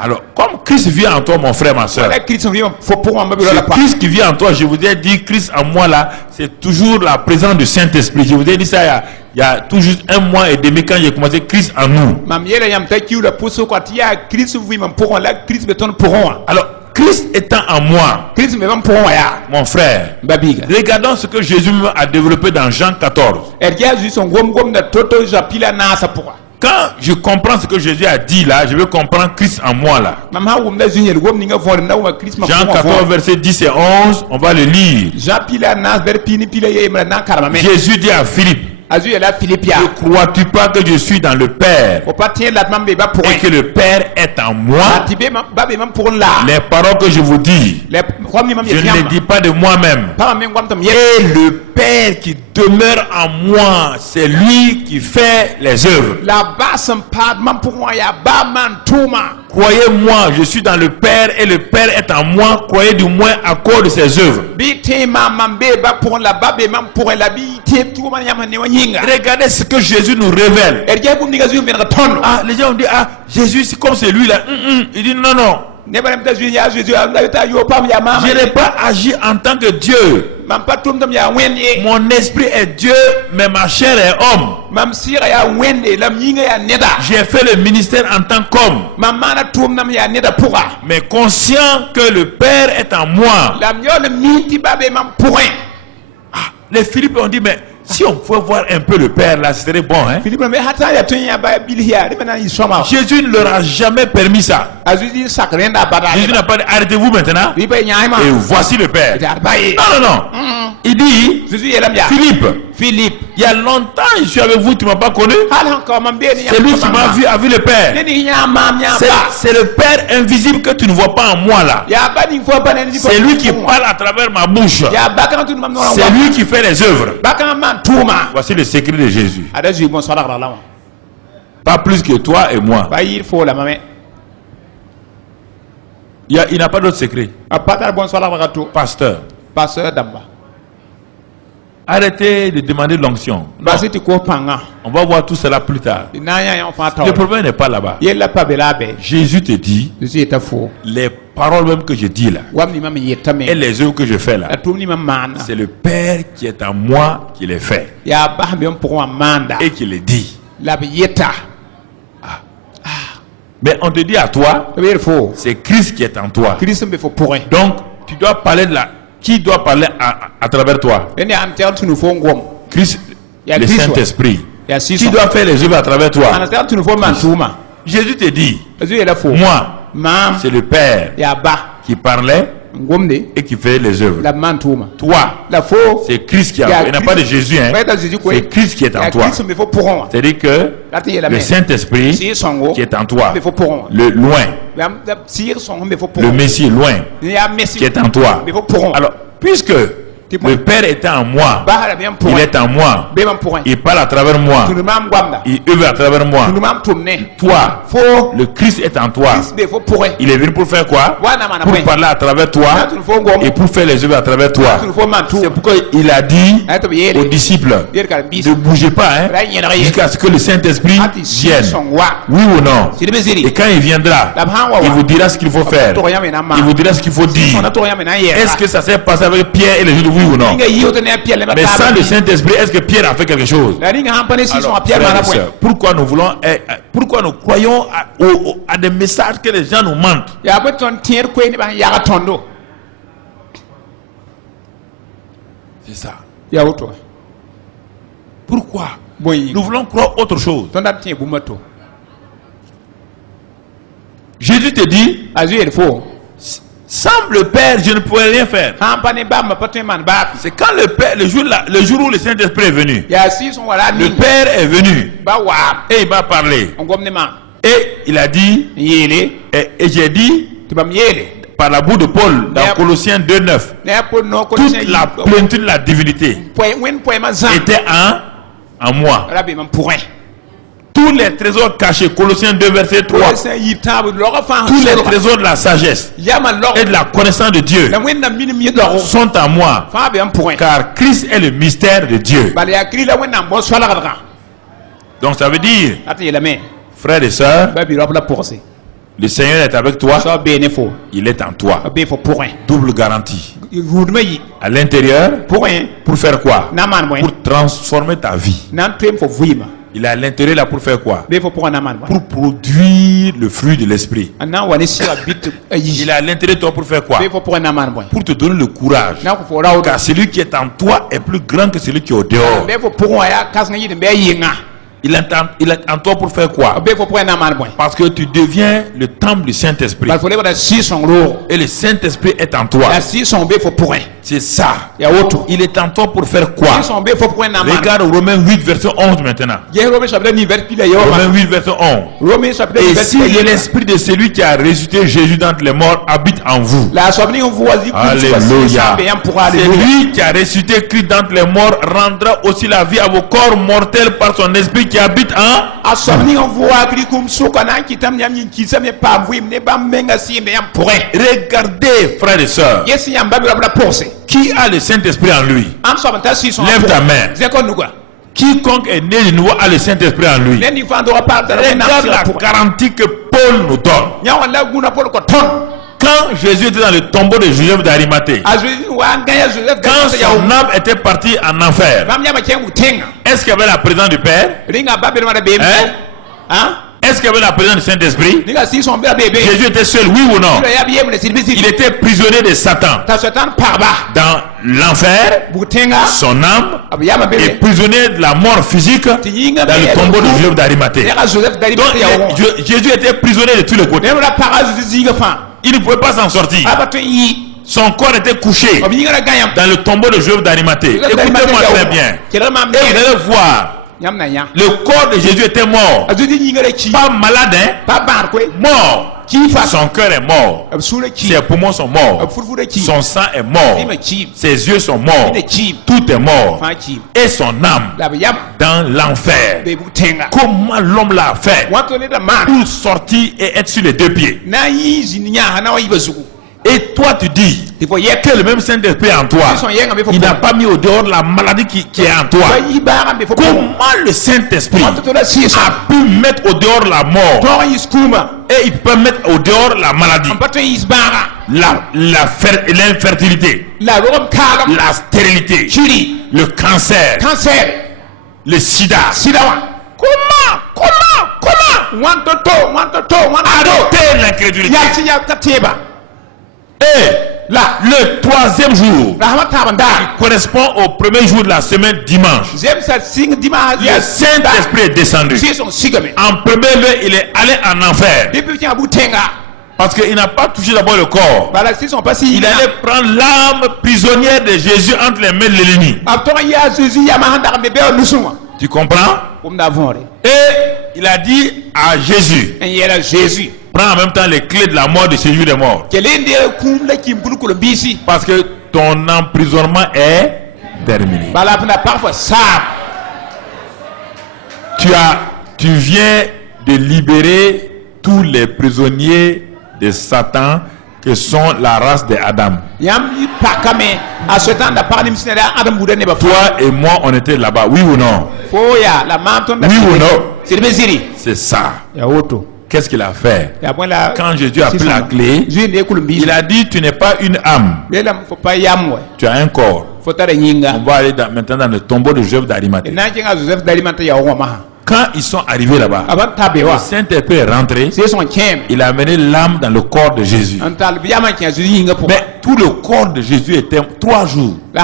Alors, comme Christ vit en toi, mon frère, ma soeur, Là Christ on oui mam faut pour mam babilo la c'est pa. Christ qui vit en toi. Je vous ai dit, Christ en moi, là, c'est toujours la présence du Saint-Esprit. Je vous ai dit ça il y a tout juste 1 mois et demi quand j'ai commencé Christ en nous. Mam yele yam ta kiu la pousso quoi ya Christ oui mam point là Christ beton pour. Alors, Christ étant en moi, Christ me mam pour ya. mon frère, Babiga. regardons ce que Jésus a développé dans Jean 14. Ergia son gom da toto japila na sa pour. Quand je comprends ce que Jésus a dit là, je veux comprendre Christ en moi là. Mam ha wum da junior gom ninga for na wa Christ ma. Jean 14, versets 10 et 11, on va le lire. Japila na ver pini pila ye na karama. Jésus dit à Philippe, Azu est là Philippia. ne crois-tu pas que je suis dans le Père Au patien la mambe ba pour et que le Père est en moi? Tibé babe mam pour la. Les paroles que je vous dis, Les comme mam je ne les dis pas de moi-même. Pas même comme tam Et le Père qui demeure en moi, c'est lui qui fait les œuvres. la basse pas mam pour moi ya ba man tuma. Croyez-moi, je suis dans le Père et le Père est en moi. Croyez du moins à cause de ses œuvres. Bi te mambe ba pour la babe mam pour la bi te tout man yama ne wanyinga. Regardez ce que Jésus nous révèle. Ergia gum niga zu men tono. Ah, les gens ont dit, ah, Jésus, c'est comme celui-là. Il dit, non, non. Je n'ai pas agi en tant que Dieu. Mon esprit est Dieu, mais ma chair est homme. J'ai fait le ministère en tant qu'homme, mais conscient que le Père est en moi. Les Philippe ont dit, mais si on pouvait voir un peu le Père là, ce serait bon, hein? Jésus ne leur a jamais permis ça. Jésus n'a pas dit, arrêtez-vous maintenant et voici le Père. Non, non, non. Il dit, Philippe, il y a longtemps je suis avec vous, tu ne m'as pas connu. C'est lui qui m'a vu, a vu le Père. C'est le Père invisible que tu ne vois pas en moi là. C'est lui qui parle à travers ma bouche. C'est lui qui fait les œuvres. Voici le secret de Jésus. Pas plus que toi et moi. Il n'a pas d'autre secret. Pasteur. Arrêtez de demander l'onction. On va voir tout cela plus tard. Le problème n'est pas là-bas. Jésus te dit, les paroles même que je dis là, et les œuvres que je fais là, c'est le Père qui est en moi qui les fait. Et qui les dit. Mais on te dit à toi, c'est Christ qui est en toi. Donc, tu dois parler de la... Qui doit parler à travers toi? Christ, le Saint-Esprit. Qui doit faire les œuvres à travers toi? Jésus te dit, moi, c'est le Père qui parlait et qui fait les œuvres. Toi, c'est Christ qui a... Il n'y a pas de Jésus, hein? C'est Christ qui est en toi. C'est-à-dire que le Saint-Esprit qui est en toi, le loin, le Messie loin, qui est en toi. Alors, puisque le Père est en moi, il est en moi, il parle à travers moi, il œuvre à travers moi. Toi, le Christ est en toi. Il est venu pour faire quoi? Pour parler à travers toi et pour faire les œuvres à travers toi. C'est pourquoi il a dit aux disciples, ne bougez pas, hein, jusqu'à ce que le Saint-Esprit vienne. Oui ou non? Et quand il viendra, il vous dira ce qu'il faut faire. Il vous dira ce qu'il faut dire. Est-ce que ça s'est passé avec Pierre et les autres? Oui ou non? Mais sans le Saint-Esprit, est-ce que Pierre a fait quelque chose? Alors, frères et sœurs, pourquoi nous voulons, pourquoi nous croyons à des messages que les gens nous mentent? C'est ça. Pourquoi nous voulons croire autre chose? Jésus te dit, sans le Père, je ne pourrais rien faire. C'est quand le Père, le jour où le Saint-Esprit est venu, le Père est venu et il m'a parlé. Et il a dit, et j'ai dit, par la bouche de Paul, dans Colossiens 2:9, toute la plénitude de la divinité était en moi. Tous les trésors cachés, Colossiens 2 verset 3, tous les trésors de la sagesse et de la connaissance de Dieu sont en moi, car Christ est le mystère de Dieu. Donc ça veut dire, frères et sœurs, le Seigneur est avec toi, il est en toi. Double garantie. À l'intérieur, pour faire quoi? Pour transformer ta vie. Il est à l'intérieur là pour faire quoi? Pour produire le fruit de l'esprit. Il est à l'intérieur de toi pour faire quoi? Pour te donner le courage. Car celui qui est en toi est plus grand que celui qui est au dehors. Il est en toi pour faire quoi? Parce que tu deviens le temple du Saint-Esprit. Et le Saint-Esprit est en toi. C'est ça. Il est en toi pour faire quoi? Regarde Romains 8 verset 11 maintenant. Romains 8 verset 11. Et si l'esprit de celui qui a ressuscité Jésus d'entre les morts habite en vous. Alléluia. C'est lui qui a ressuscité Christ d'entre les morts rendra aussi la vie à vos corps mortels par son esprit qui habite en regardez, frères et sœurs, qui a le Saint-Esprit en lui? Lève ta main. Quiconque est né de nouveau a le Saint-Esprit en lui. Regarde la garantie que Paul nous donne. quand Jésus était dans le tombeau de Joseph d'Arimathée, quand son âme était partie en enfer, est-ce qu'il y avait la présence du Père? Hein? Est-ce qu'il y avait la présence du Saint-Esprit? Jésus était seul, oui ou non? Il était prisonnier de Satan. Dans l'enfer, son âme est prisonnier de la mort physique dans le tombeau de Joseph d'Arimathée. Donc Jésus était prisonnier de tous les côtés. Il ne pouvait pas s'en sortir. Son corps était couché dans le tombeau de Joseph d'Arimathée. Écoutez-moi très bien. Et vous allez voir, le corps de Jésus était mort. Pas malade, hein? Mort. Son cœur est mort. Ses poumons sont morts. Son sang est mort. Ses yeux sont morts. Tout est mort. Et son âme dans l'enfer. Comment l'homme l'a fait pour sortir et être sur les deux pieds? Et toi tu dis que le même Saint-Esprit en toi, il n'a pas mis au dehors la maladie qui est en toi. Comment le Saint-Esprit a pu mettre au dehors la mort et il peut mettre au dehors la maladie, l'infertilité, la stérilité, le cancer, le sida? Comment arrêtez l'incrédulité. Et là, le troisième jour, il correspond au premier jour de la semaine, dimanche. Le Saint-Esprit est descendu. En premier lieu, il est allé en enfer. Parce qu'il n'a pas touché d'abord le corps. Il allait prendre l'âme prisonnière de Jésus entre les mains de l'ennemi. Tu comprends? Et il a dit à Jésus, prends en même temps les clés de la mort de celui des morts. Parce que ton emprisonnement est terminé. Tu viens de libérer tous les prisonniers de Satan que sont la race de Adam. Toi et moi, on était là-bas, oui ou non? Oui ou non? C'est ça. Qu'est-ce qu'il a fait? Quand Jésus a pris la clé, il a dit, tu n'es pas une âme, tu as un corps. On va aller maintenant dans le tombeau de Joseph d'Arimathée. Quand ils sont arrivés là-bas, le Saint-Esprit est rentré. Il a amené l'âme dans le corps de Jésus. Mais tout le corps de Jésus était 3 jours. Le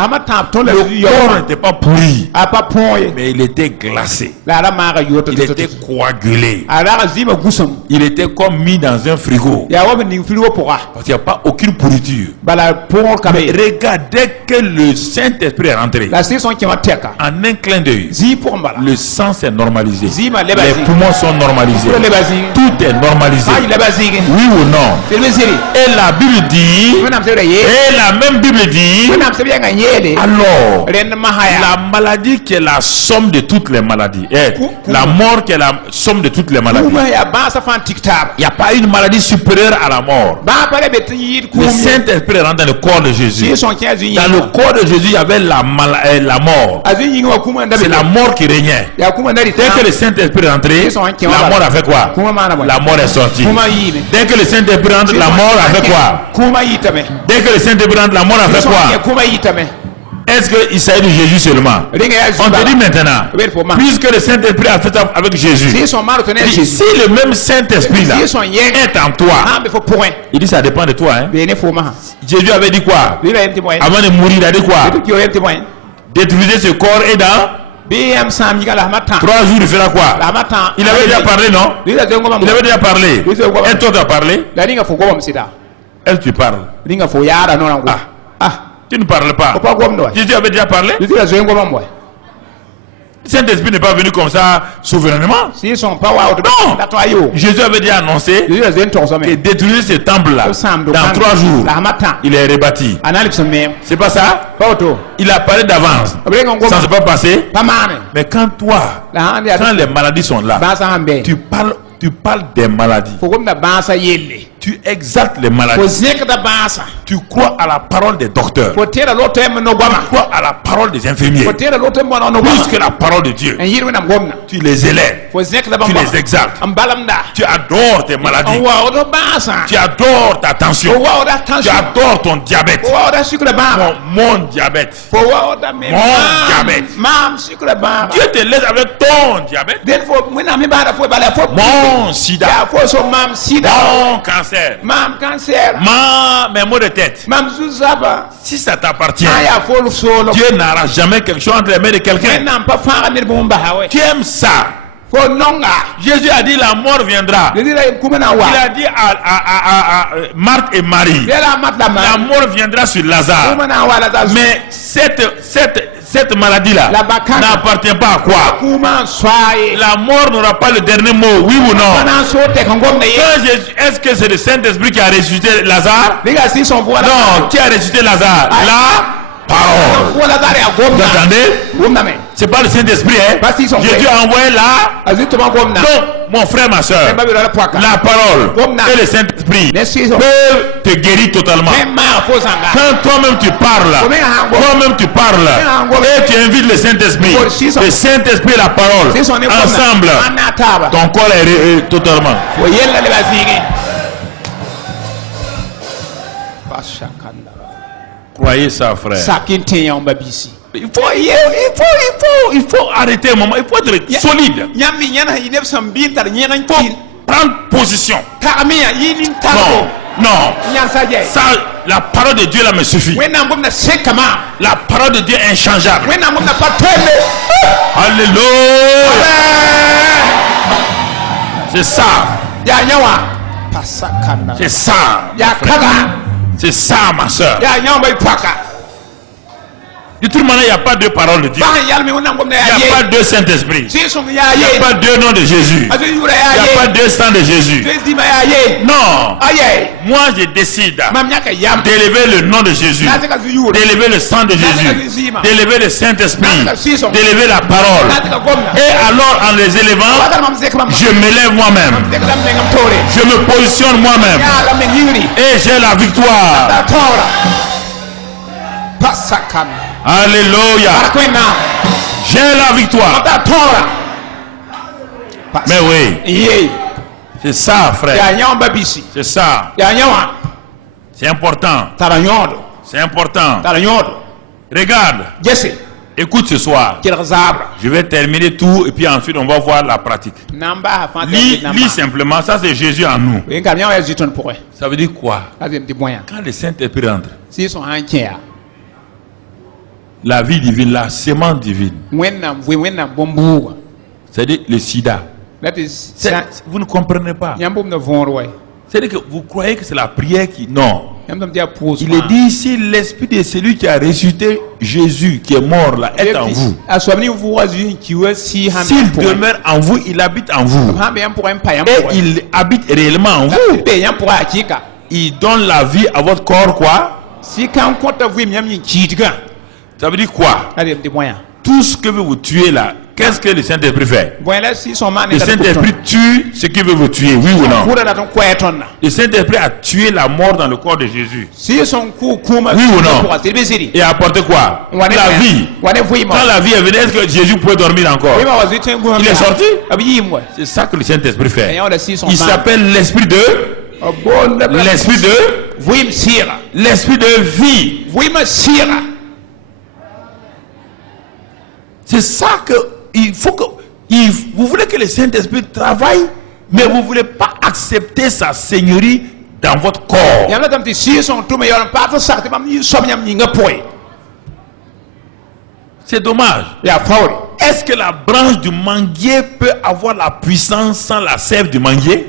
corps n'était pas pourri, mais il était glacé. Il était coagulé. Il était comme mis dans un frigo. Parce qu'il n'y a pas aucune pourriture. Mais regardez que le Saint-Esprit est rentré. En un clin d'œil, le sang s'est normalisé. Les poumons sont normalisés. Tout est normalisé. Oui ou non? Et la Bible dit, et la même Bible dit, alors la maladie qui est la somme de toutes les maladies, la mort qui est la somme de toutes les maladies, il n'y a pas une maladie supérieure à la mort. Le Saint-Esprit rentre dans le corps de Jésus. Dans le corps de Jésus, il y avait la mort. C'est la mort qui régnait. Dès que le Saint-Esprit est rentré, la mort a fait quoi? La mort est sortie. Dès que le Saint-Esprit rentre, la mort a fait quoi? Dès que le Saint-Esprit rentre, la mort a fait quoi? Est-ce qu'il s'agit de Jésus seulement? On te dit maintenant, puisque le Saint-Esprit a fait avec Jésus, si le même Saint-Esprit là est en toi, il dit ça dépend de toi. Hein? Jésus avait dit quoi? Avant de mourir, il a dit quoi? Détruisez ce corps et dans 3 jours il fera quoi? Il avait déjà parlé, non? Il avait déjà parlé. Et toi tu as parlé? Est-ce que tu parles? Tu ne parles pas. Jésus avait déjà parlé. Le Saint-Esprit n'est pas venu comme ça souverainement. Non. Jésus avait déjà annoncé que détruire ce temple-là dans 3 jours, il est rebâti. C'est pas ça? Il a parlé d'avance. Ça ne s'est pas passé. Mais quand toi, quand les maladies sont là, tu tu parles des maladies. Tu exaltes les maladies. Tu crois à la parole des docteurs. Tu crois à la parole des infirmiers. Plus que la parole de Dieu. Tu les élèves. Tu les exaltes. Tu adores tes maladies. Tu adores ta tension. Tu adores ton diabète. Mon diabète. Mon diabète. Dieu te laisse avec ton diabète. Mon sida. Mon cancer. Mes maux de tête. Si ça t'appartient, Dieu n'aura jamais quelque chose entre les mains de quelqu'un. Tu aimes ça. Jésus a dit la mort viendra. Il a dit à Marthe et Marie, la mort viendra sur Lazare. Mais cette maladie-là n'appartient pas à quoi? La mort n'aura pas le dernier mot, oui ou non? Est-ce que c'est le Saint-Esprit qui a ressuscité Lazare? Non, qui a ressuscité Lazare? La parole. Vous entendez? C'est pas le Saint-Esprit, hein? Jésus a envoyé là. Donc, mon frère, ma soeur, la parole et le Saint-Esprit peuvent te guérir totalement. Quand toi-même tu parles, et tu invites le Saint-Esprit et la parole, ensemble, ton corps est totalement. Croyez ça, frère. Il faut arrêter un moment. Il faut être solide. Il faut prendre position. Non. Ça, la parole de Dieu là me suffit. La parole de Dieu est inchangeable. Alléluia. C'est ça. C'est ça. C'est ça, ma soeur. De toute manière, il n'y a pas deux paroles de Dieu. Il n'y a pas deux Saint-Esprit. Il n'y a pas deux noms de Jésus. Il n'y a pas deux sangs de Jésus. Non. Moi, je décide d'élever le nom de Jésus, d'élever le sang de Jésus, d'élever le Saint-Esprit, d'élever la parole. Et alors, en les élevant, je m'élève moi-même. Je me positionne moi-même. Et j'ai la victoire. Alléluia. J'ai la victoire. Mais oui. C'est ça, frère. C'est ça. C'est important. C'est important. Regarde. Écoute ce soir. Je vais terminer tout et puis ensuite on va voir la pratique. Lis simplement. Ça c'est Jésus en nous. Ça veut dire quoi? Quand le Saint-Esprit rentre, la vie divine, la sémence divine, c'est-à-dire le sida. Vous ne comprenez pas. C'est-à-dire que vous croyez que c'est la prière qui... Non. Il est dit ici, l'esprit de celui qui a ressuscité Jésus, qui est mort là, est en vous. S'il demeure en vous, il habite en vous. Et il habite réellement en vous. Il donne la vie à votre corps, quoi? Ça veut dire quoi? Tout ce que veut vous tuer là, qu'est-ce que le Saint-Esprit fait? Le Saint-Esprit tue ce qui veut vous tuer, oui ou non? Le Saint-Esprit a tué la mort dans le corps de Jésus. Oui ou non? Et a apporté quoi? La vie. Quand la vie est venue, est-ce que Jésus pouvait dormir encore? Il est sorti? C'est ça que le Saint-Esprit fait. Il s'appelle l'esprit de... L'esprit de vie. C'est ça que il faut que vous voulez que le Saint-Esprit travaille, mais vous ne voulez pas accepter sa seigneurie dans votre corps. C'est dommage. Est-ce que la branche du manguier peut avoir la puissance sans la sève du manguier?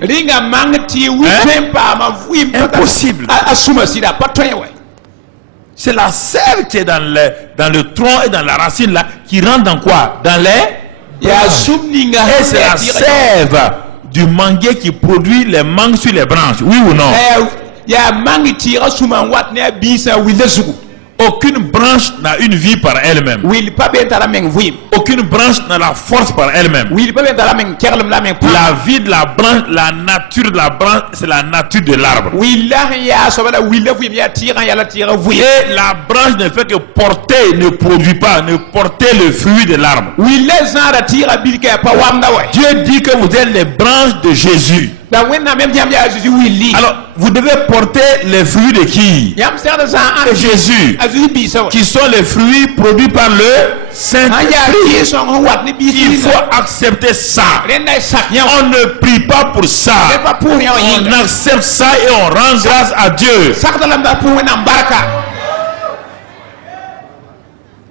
Impossible. C'est la sève qui est dans le tronc et dans la racine là, qui rentre dans quoi? Dans les... Et c'est la sève du manguier qui produit les mangues sur les branches, oui ou non? Aucune branche n'a une vie par elle-même. Aucune branche n'a la force par elle-même. La vie de la branche, la nature de la branche, c'est la nature de l'arbre. Et la branche ne fait que porter, ne produit pas, ne porter le fruit de l'arbre. Dieu dit que vous êtes les branches de Jésus. Alors, vous devez porter les fruits de qui? De Jésus, qui sont les fruits produits par le Saint-Esprit. Il faut accepter ça. On ne prie pas pour ça. On accepte ça et on rend grâce à Dieu.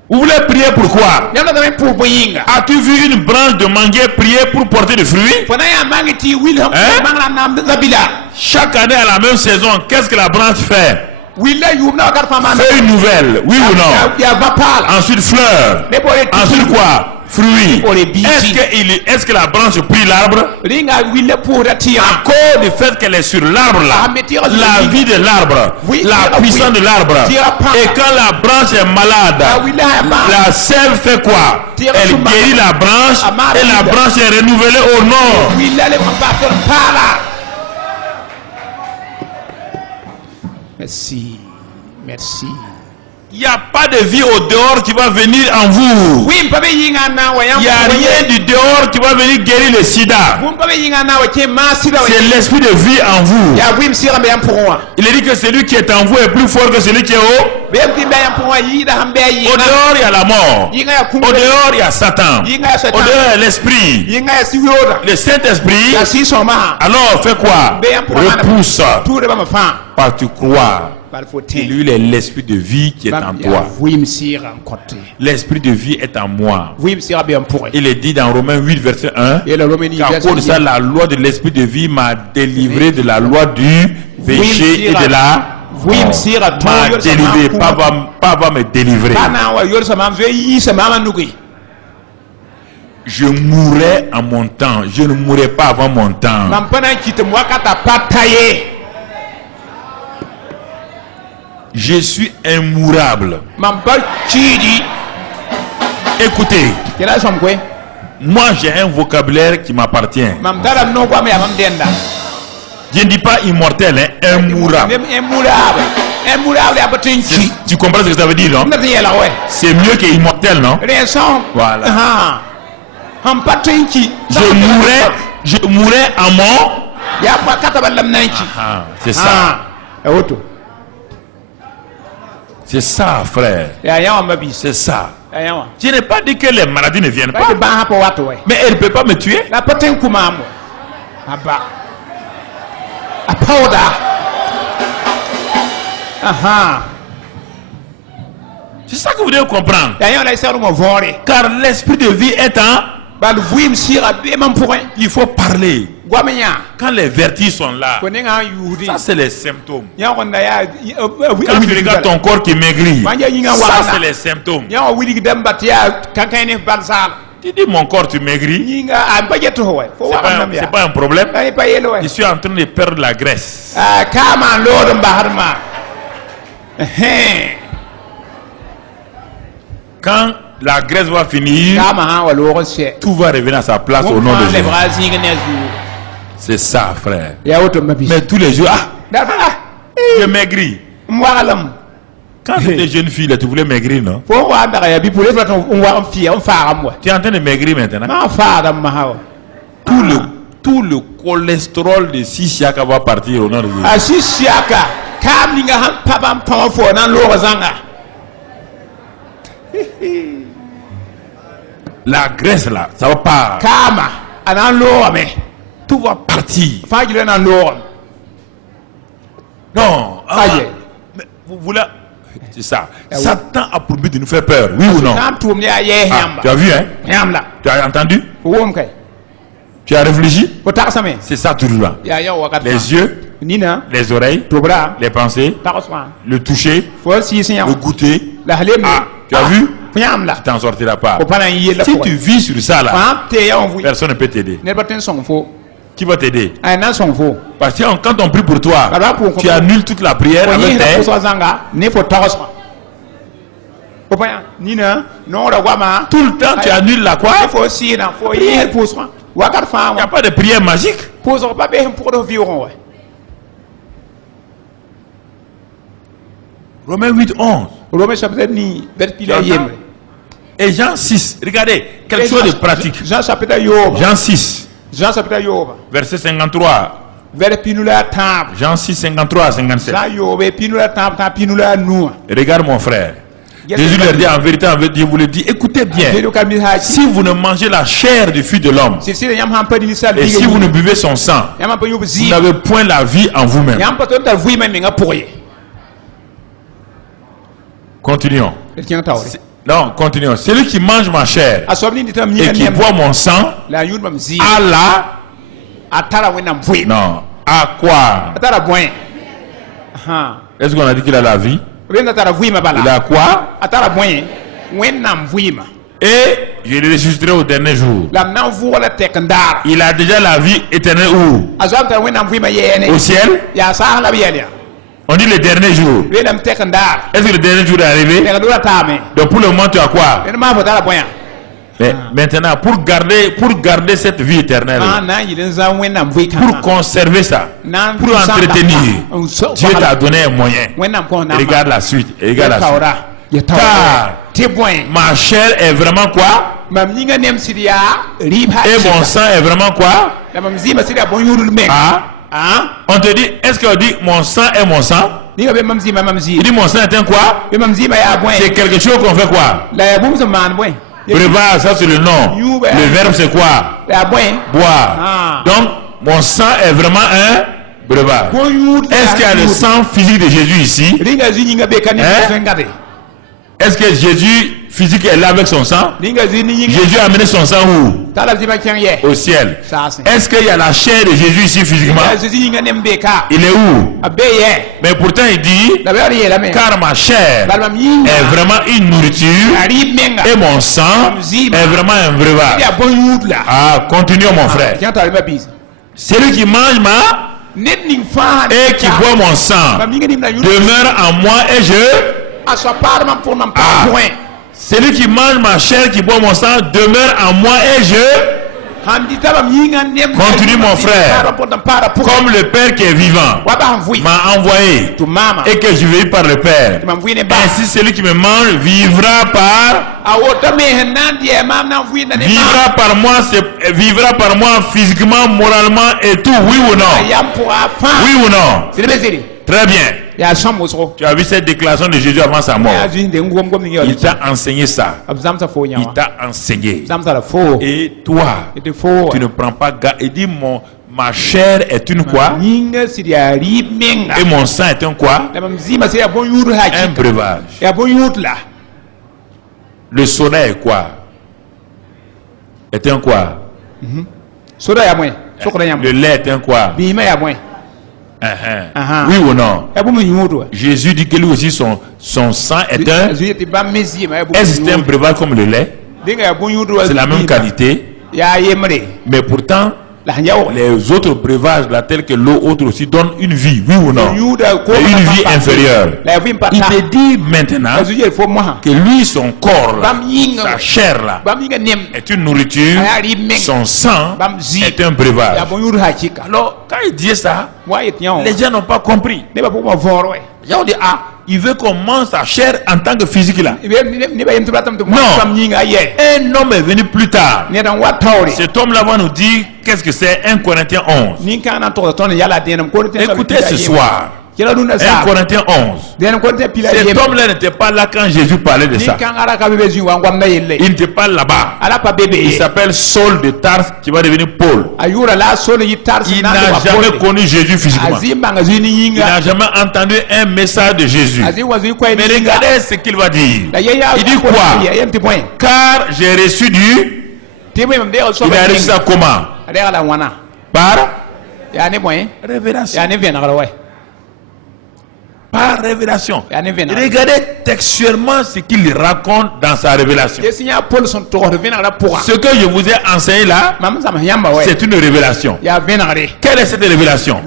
Vous voulez prier pourquoi? As-tu vu une branche de manguier prier pour porter des fruits? Chaque année à la même saison, qu'est-ce que la branche fait? Fait une nouvelle, oui ou non? Ensuite fleur. Ensuite quoi? Fruits. Est-ce que la branche prie l'arbre? À cause du fait qu'elle est sur l'arbre là, la vie de l'arbre, la puissance de l'arbre. Et quand la branche est malade, la sève fait quoi? Elle guérit la branche et la branche est renouvelée au nord. Merci. Merci. Il n'y a pas de vie au dehors qui va venir en vous. Il n'y a rien du dehors qui va venir guérir le sida. C'est l'esprit de vie en vous. Il est dit que celui qui est en vous est plus fort que celui qui est au dehors, il y a la mort. Au dehors, il y a Satan. Au dehors, il y a l'esprit. Le Saint-Esprit, alors fais quoi? Repousse. Parce que tu crois. Et lui, il est l'esprit de vie qui est en toi. L'esprit de vie est en moi. Il est dit dans Romains 8, verset 1, qu'à cause de ça, la loi de l'esprit de vie m'a délivré de la loi du péché et de la mort. M'a délivré, pas va me délivrer. Je mourrai en mon temps. Je ne mourrai pas avant mon temps. Je suis immourable. Écoutez, moi j'ai un vocabulaire qui m'appartient. Je ne dis pas immortel, hein, immourable. Tu comprends ce que ça veut dire, non? C'est mieux que immortel, non? Voilà. Je mourrai en mon. C'est ça. C'est ça, frère. C'est ça. Je n'ai pas dit que les maladies ne viennent pas. Mais elles ne peuvent pas me tuer. C'est ça que vous devez comprendre. Car l'esprit de vie est en. Il faut parler. Quand les vertiges sont là, ça c'est les symptômes. Quand tu regardes ton corps qui maigrit, ça c'est les symptômes. Tu dis mon corps tu maigris, c'est pas un problème. Je suis en train de perdre la graisse. Quand la graisse va finir, tout va revenir à sa place au nom de Jésus. C'est ça, frère. Mais tous les jours, je maigris. Quand tu étais jeune fille, tu voulais maigrir, non? Tu es en train de maigrir maintenant. Tout le cholestérol de Sisiaka va partir au nom de Jésus. La graisse là, ça va pas. Tout va partir. Non. Mais vous voulez. C'est ça. Satan a pour but de nous faire peur. Oui ou non? Tu as vu, hein? Tu as entendu? Tu as réfléchi? C'est ça toujours là. Les yeux, les oreilles, les pensées, le toucher, le goûter. Tu as vu? Tu t'en sortiras pas. Si tu vis sur ça là, personne ne peut t'aider. Qui va t'aider? Parce que quand on prie pour toi, tu annules toute la prière avec Tout le temps, tu annules la quoi? Il n'y a pas de prière magique. Romains 8, 11. Et Jean 6, regardez, quelque chose de pratique. Jean 6, verset 53. Jean 6, 53 à 57. Regarde mon frère. Jésus leur dit en vérité, Dieu vous le dit, écoutez bien. Si vous ne mangez la chair du Fils de l'homme, et si vous ne buvez son sang, vous n'avez point la vie en vous-même. Continuons. Non, continuons. Celui qui mange ma chair et qui boit mon sang a la... Non. À quoi? Est-ce qu'on a dit qu'il a la vie? Il a quoi? Et je le ressusciterai au dernier jour. Il a déjà la vie éternelle où? Au ciel? On dit le dernier jour. Est-ce que le dernier jour est arrivé? Donc pour le moment tu as quoi? Mais maintenant, pour garder cette vie éternelle, pour conserver ça, pour entretenir, Dieu t'a donné un moyen. Et regarde la suite. Car ma chair est vraiment quoi? Et mon sang est vraiment quoi? Ah? On te dit, est-ce qu'on dit mon sang est mon sang? Il dit mon sang est un quoi? C'est quelque chose qu'on fait quoi? Breuvage, ça c'est le nom. Le verbe c'est quoi? Boire. Donc, mon sang est vraiment un breuvage. Est-ce qu'il y a le sang physique de Jésus ici? Est-ce que Jésus physique est là avec son sang? Jésus a amené son sang où? Au ciel. Est-ce qu'il y a la chair de Jésus ici physiquement? Il est où? Mais pourtant il dit, car ma chair est vraiment une nourriture et mon sang est vraiment un breuvage. Ah, continuons mon frère. Celui qui mange et qui boit mon sang demeure en moi et je... Celui qui mange ma chair, qui boit mon sang, demeure en moi et je... Continue mon frère. Comme le Père qui est vivant m'a envoyé et que je vis par le Père, ainsi celui qui me mange vivra par moi physiquement, moralement et tout. Oui ou non? Oui ou non? Très bien. Tu as vu cette déclaration de Jésus avant sa mort. Il t'a enseigné ça. Il t'a enseigné. Et toi, tu ne prends pas garde. Il dit ma chair est une quoi? Et mon sang est un quoi? Un breuvage. Le soda est quoi? Est un quoi? Le lait est un quoi? Oui ou non? Jésus dit que lui aussi son sang est un... Est-ce que c'est un breuvage comme le lait? C'est la même qualité. Mais pourtant, les autres breuvages, là, tels que l'eau, autres aussi, donnent une vie, oui ou non? Et une vie inférieure. Il te dit maintenant que lui, son corps, là, sa chair, là, est une nourriture, son sang est un breuvage. Alors, quand il dit ça, les gens n'ont pas compris. Les gens ont dit, ah, il veut qu'on mange sa chair en tant que physique là. Non. Un homme est venu plus tard. Cet homme là va nous dire qu'est-ce que c'est 1 Corinthiens 11. Écoutez ce soir. 1 Corinthiens 11. Cet homme-là n'était pas là quand Jésus parlait de ça. Il n'était pas là-bas. Il s'appelle Saul de Tarse qui va devenir Paul. Il n'a jamais connu Jésus physiquement. Il n'a jamais entendu un message de Jésus. Mais regardez ce qu'il va dire. Il dit quoi? Car j'ai reçu du... Il a reçu ça comment? Par révélation. par révélation. Regardez textuellement ce qu'il raconte dans sa révélation. Ce que je vous ai enseigné là, c'est une révélation. Quelle est cette révélation?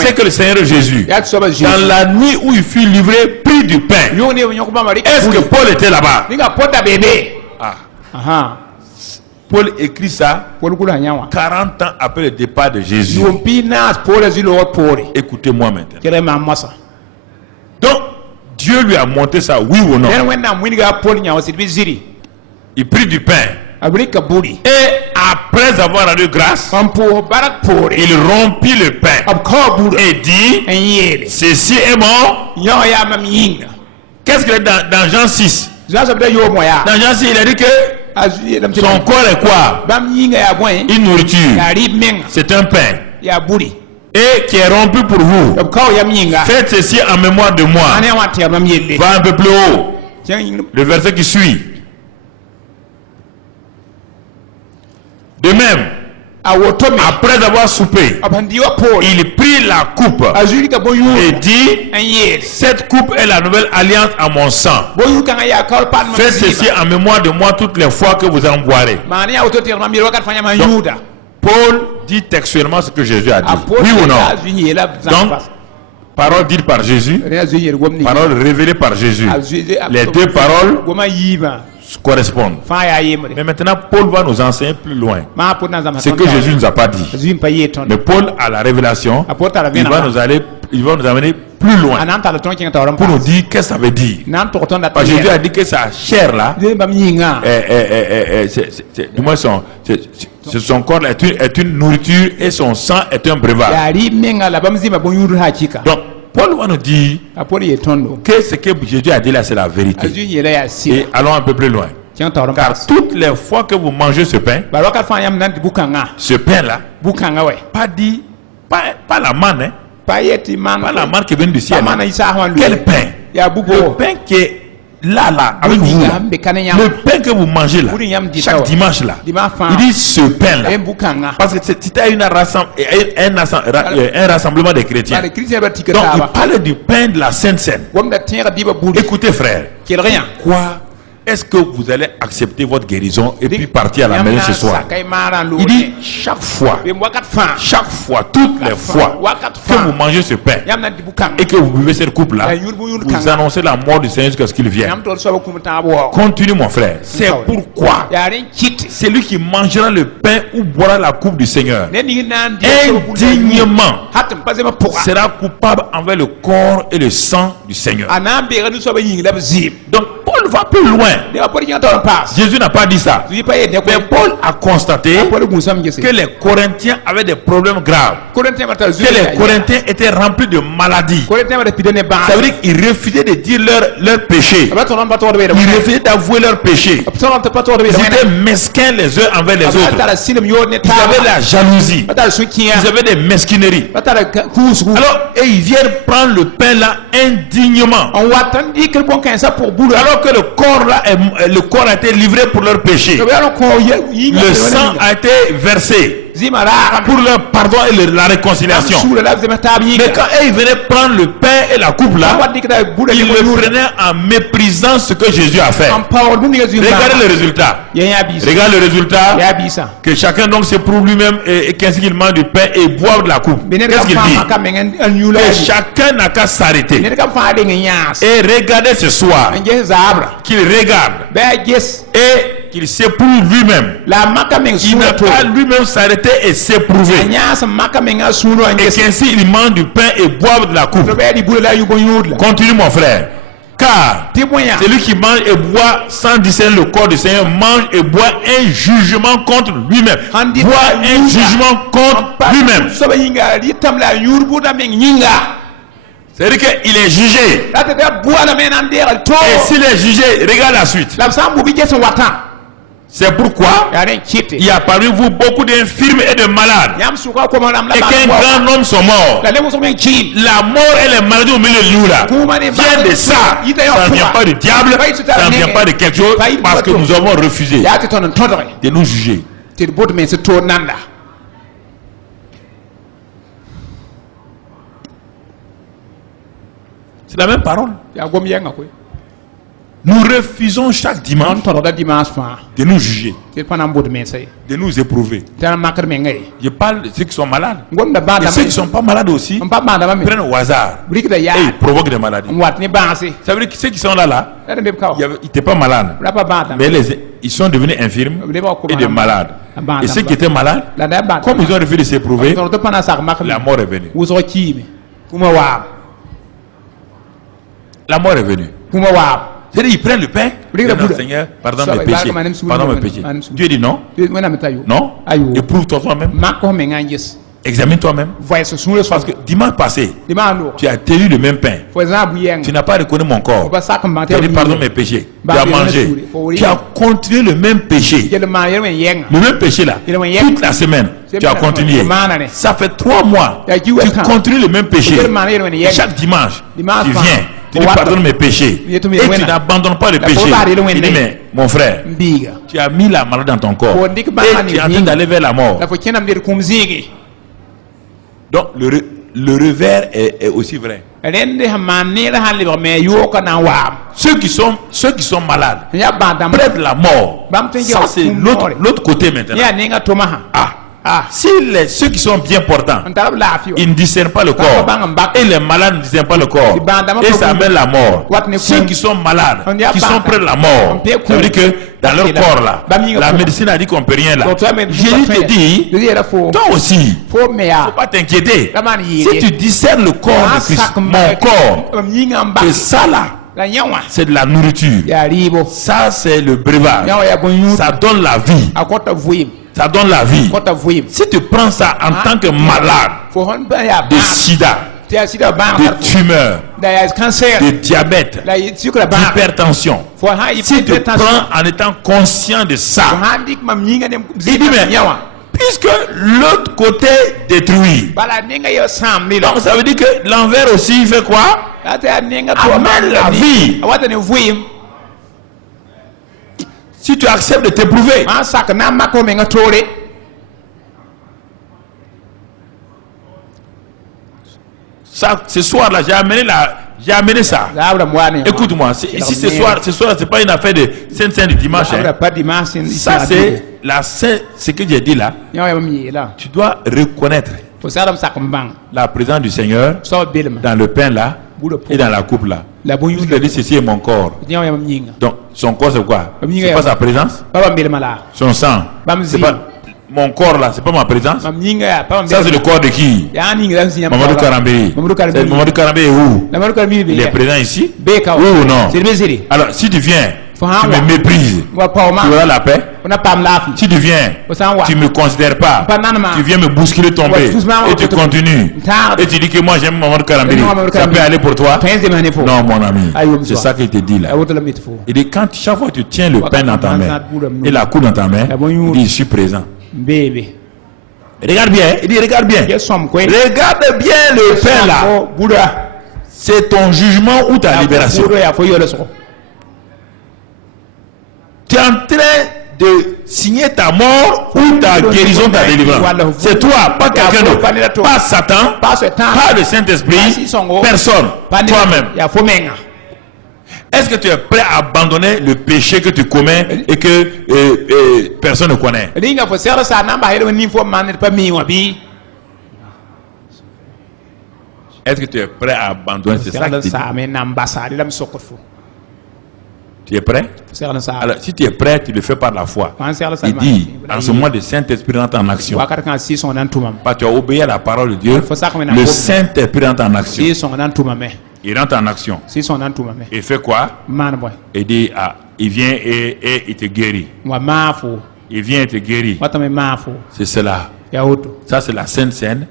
C'est que le Seigneur Jésus, dans la nuit où il fut livré, prit du pain. Est-ce que Paul était là-bas? Paul écrit ça 40 ans après le départ de Jésus. Écoutez-moi maintenant. Donc, Dieu lui a montré ça, oui ou non? Il prit du pain. Et après avoir rendu grâce, il rompit le pain et dit, ceci est mort. Qu'est-ce qu'il y a dans Jean 6? Dans Jean 6, il a dit que son corps est quoi? Une nourriture. C'est un pain. Et qui est rompu pour vous. Faites ceci en mémoire de moi. Va un peu plus haut. Le verset qui suit. De même, après avoir soupé, il prit la coupe et dit, cette coupe est la nouvelle alliance à mon sang. Faites ceci en mémoire de moi toutes les fois que vous en boirez. Donc, Paul dit textuellement ce que Jésus a dit. Oui ou non? Donc, parole dite par Jésus, parole révélée par Jésus. Les deux paroles correspondent. Mais maintenant, Paul va nous enseigner plus loin ce que Jésus ne nous a pas dit. Mais Paul a la révélation. Il va nous amener plus loin pour nous dire qu'est-ce que ça veut dire. Parce que Jésus a dit que sa chair là, du moins son corps est une nourriture et son sang est un breuvage. Donc Paul va nous dire que ce que Jésus a dit là, c'est la vérité. Et allons un peu plus loin. Car toutes les fois que vous mangez ce pain, ce pain-là, pas la manne, hein? Pas la manne qui vient du ciel. Quel pain? Le pain qui est là, avec vous. Le pain que vous mangez là, chaque dimanche là, il dit ce pain là. Parce que c'était un rassemblement des chrétiens. Donc il parle du pain de la Sainte Seine. Écoutez frère, quoi est-ce que vous allez accepter votre guérison et puis partir à la maison ce soir? Il dit chaque fois, toutes les fois que vous mangez ce pain et que vous buvez cette coupe là, vous annoncez la mort du Seigneur jusqu'à ce qu'il vienne. Continue mon frère. C'est pourquoi celui qui mangera le pain ou boira la coupe du Seigneur indignement sera coupable envers le corps et le sang du Seigneur. Donc Paul va plus loin. Jésus n'a pas dit ça. Mais Paul a constaté que les Corinthiens avaient des problèmes graves. Que les Corinthiens étaient remplis de maladies. Ça veut dire qu'ils refusaient de dire leurs péchés. Ils refusaient d'avouer leurs péchés. Ils étaient mesquins les uns envers les autres. Ils avaient la jalousie. Ils avaient des mesquineries. Alors, et ils viennent prendre le pain là indignement. Alors que le corps là, le corps a été livré pour leur péché. Le sang a été versé pour leur pardon et la réconciliation. Mais quand ils venaient prendre le pain et la coupe là, ils le prenaient en méprisant ce que Jésus a fait. Regardez le résultat. Regardez le résultat. Que chacun donc s'éprouve lui-même et qu'ainsi qu'il mange du pain et boive de la coupe. Qu'est-ce qu'il dit? Que chacun n'a qu'à s'arrêter. Et regardez ce soir. Qu'il regarde. Et qu'il s'éprouve lui-même. Il n'a qu'à lui-même s'arrêter et s'éprouver. Et qu'ainsi il mange du pain et boive de la coupe. Continue mon frère. Car celui qui mange et boit sans discerner le corps du Seigneur mange et boit un jugement contre lui-même. Boit un jugement contre lui-même. C'est-à-dire qu'il est jugé. Et s'il est jugé, regarde la suite. C'est pourquoi il y a parmi vous beaucoup d'infirmes et de malades. Et qu'un grand nombre sont morts. La mort et les maladies au milieu de nous là viennent de ça. Ça ne vient pas du diable, ça ne vient pas de quelque chose, parce que nous avons refusé de nous juger. Ce la même parole. Nous refusons chaque dimanche de nous juger, de nous éprouver. Je parle de ceux qui sont malades. Et ceux qui ne sont pas malades aussi prennent au hasard et ils provoquent des maladies. Ça veut dire que ceux qui sont là, ils n'étaient pas malades. Mais ils sont devenus infirmes et des malades. Et ceux qui étaient malades, comme ils ont refusé de s'éprouver, la mort est venue. La mort est venue. C'est-à-dire, ils prennent le pain, non, Seigneur, pardonne mes péchés. Pardonne mes péchés. Dieu dit non. Non. Éprouve-toi toi-même. Examine toi-même. Parce que dimanche passé, tu as tenu le même pain. Tu n'as pas reconnu mon corps. Tu as dit pardonne mes péchés. Tu as mangé. Tu as continué le même péché. Le même péché là. Toute la semaine, tu as continué. Ça fait 3 mois. Tu continues le même péché. Chaque dimanche, tu viens. Tu dis pardonne mes péchés. Et tu n'abandonnes pas le péché. Tu dis mais mon frère, tu as mis la maladie dans ton corps. Et tu es en train d'aller vers la mort. Donc le revers est aussi vrai. Ceux qui sont malades prennent la mort. Ça c'est l'autre côté maintenant. Si ceux qui sont bien portants, ils ne discernent pas le corps, et les malades ne discernent pas le corps, et ça amène la mort. Ceux qui sont malades, qui sont près de la mort, ça veut dire que dans leur corps là, la médecine a dit qu'on ne peut rien là. Jésus te dit, toi aussi, il ne faut pas t'inquiéter. Si tu discernes le corps de Christ, mon corps, que ça là, c'est de la nourriture. Ça c'est le breuvage. Ça donne la vie. Ça donne la vie. Si tu prends ça en tant que malade de sida, de tumeur, de diabète, d'hypertension, si tu prends en étant conscient de ça, il dit mais puisque l'autre côté détruit, donc ça veut dire que l'envers aussi fait quoi? Amène la vie. Si tu acceptes de t'éprouver, ça, ce soir-là, j'ai amené ça. Écoute-moi, ici ce soir, c'est pas une affaire de Saint de dimanche. Ça, c'est ce que j'ai dit là. Tu dois reconnaître la présence du Seigneur dans le pain là et dans la coupe là. Il dit ceci est mon corps. Donc son corps c'est quoi? C'est pas sa présence. Son sang. C'est pas mon corps là, c'est pas ma présence. Ça c'est le corps de qui? Mamadou Karambé. Mamadou Karambé est où? Il est présent ici? Oui ou non? Alors si tu viens, tu me méprises, tu auras la paix. Si tu viens, tu ne me considères pas, tu viens me bousculer, tomber, et tu continues, et tu dis que moi j'aime Mamadou Karambé, ça peut aller pour toi? Non mon ami, c'est ça qu'il te dit là. Il dit quand chaque fois que tu tiens le pain dans ta main et la coupe dans ta main, il dit je suis présent. Regarde bien, il dit regarde bien. Regarde bien le pain là. C'est ton jugement ou ta libération. Tu es en train de signer ta mort ou ta guérison, ta délivrance. C'est toi, pas quelqu'un d'autre. Pas Satan, pas le Saint-Esprit, personne, toi-même. Est-ce que tu es prêt à abandonner le péché que tu commets et que personne ne connaît? Est-ce que tu es prêt à abandonner? C'est ça que tu es prêt? Alors, si tu es prêt, tu le fais par la foi. Il dit, en ce moment, le Saint-Esprit rentre en action. Parce que tu as obéi à la parole de Dieu. Le Saint-Esprit rentre en action. Il rentre en action. Il fait quoi? Il dit, il vient et il te guérit. Il vient et te guérit. C'est cela. Ça, c'est la Sainte Seine.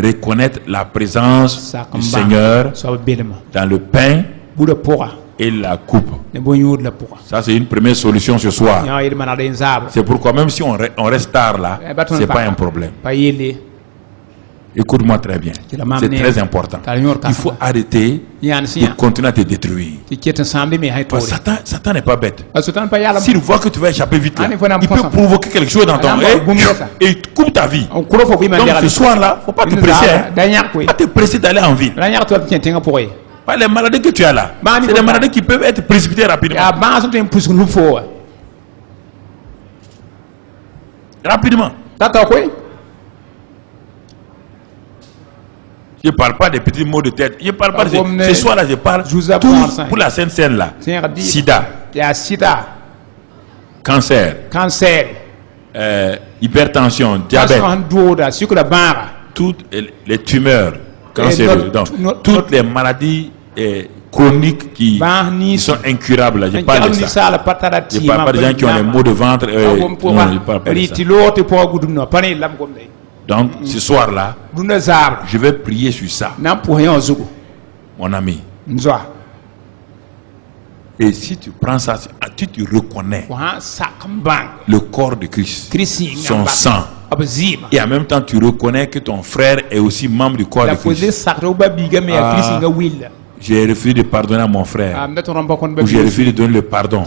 Reconnaître la présence du Seigneur dans le pain et la coupe. Ça c'est une première solution ce soir. C'est pourquoi même si on reste tard là, c'est pas un problème. Écoute-moi très bien. C'est très important. Il faut arrêter de continuer à te détruire. Satan n'est pas bête. S'il voit que tu vas échapper vite là, il peut provoquer quelque chose dans ton et coupe ta vie. Donc ce soir là, faut pas te presser. Pas te presser d'aller en ville. Pas les maladies que tu as là. C'est des maladies qui peuvent être précipitées rapidement. Rapidement. Je ne parle pas des petits maux de tête. Je ne parle pas de ce soir-là, je parle tout pour la Sainte Seine là. Sida. Cancer. Hypertension, diabète. Toutes les tumeurs cancéreuses. Donc, toutes les maladies chroniques qui sont incurables. Je parle de ça. Je ne parle pas des gens qui ont des maux de ventre. Non, je ne parle pas de ça. Donc, ce soir-là, je vais prier sur ça. Mon ami. Et si tu prends ça, tu reconnais le corps de Christ, son sang. Et en même temps, tu reconnais que ton frère est aussi membre du corps de Christ. J'ai refusé de pardonner à mon frère. Ou j'ai refusé de donner le pardon.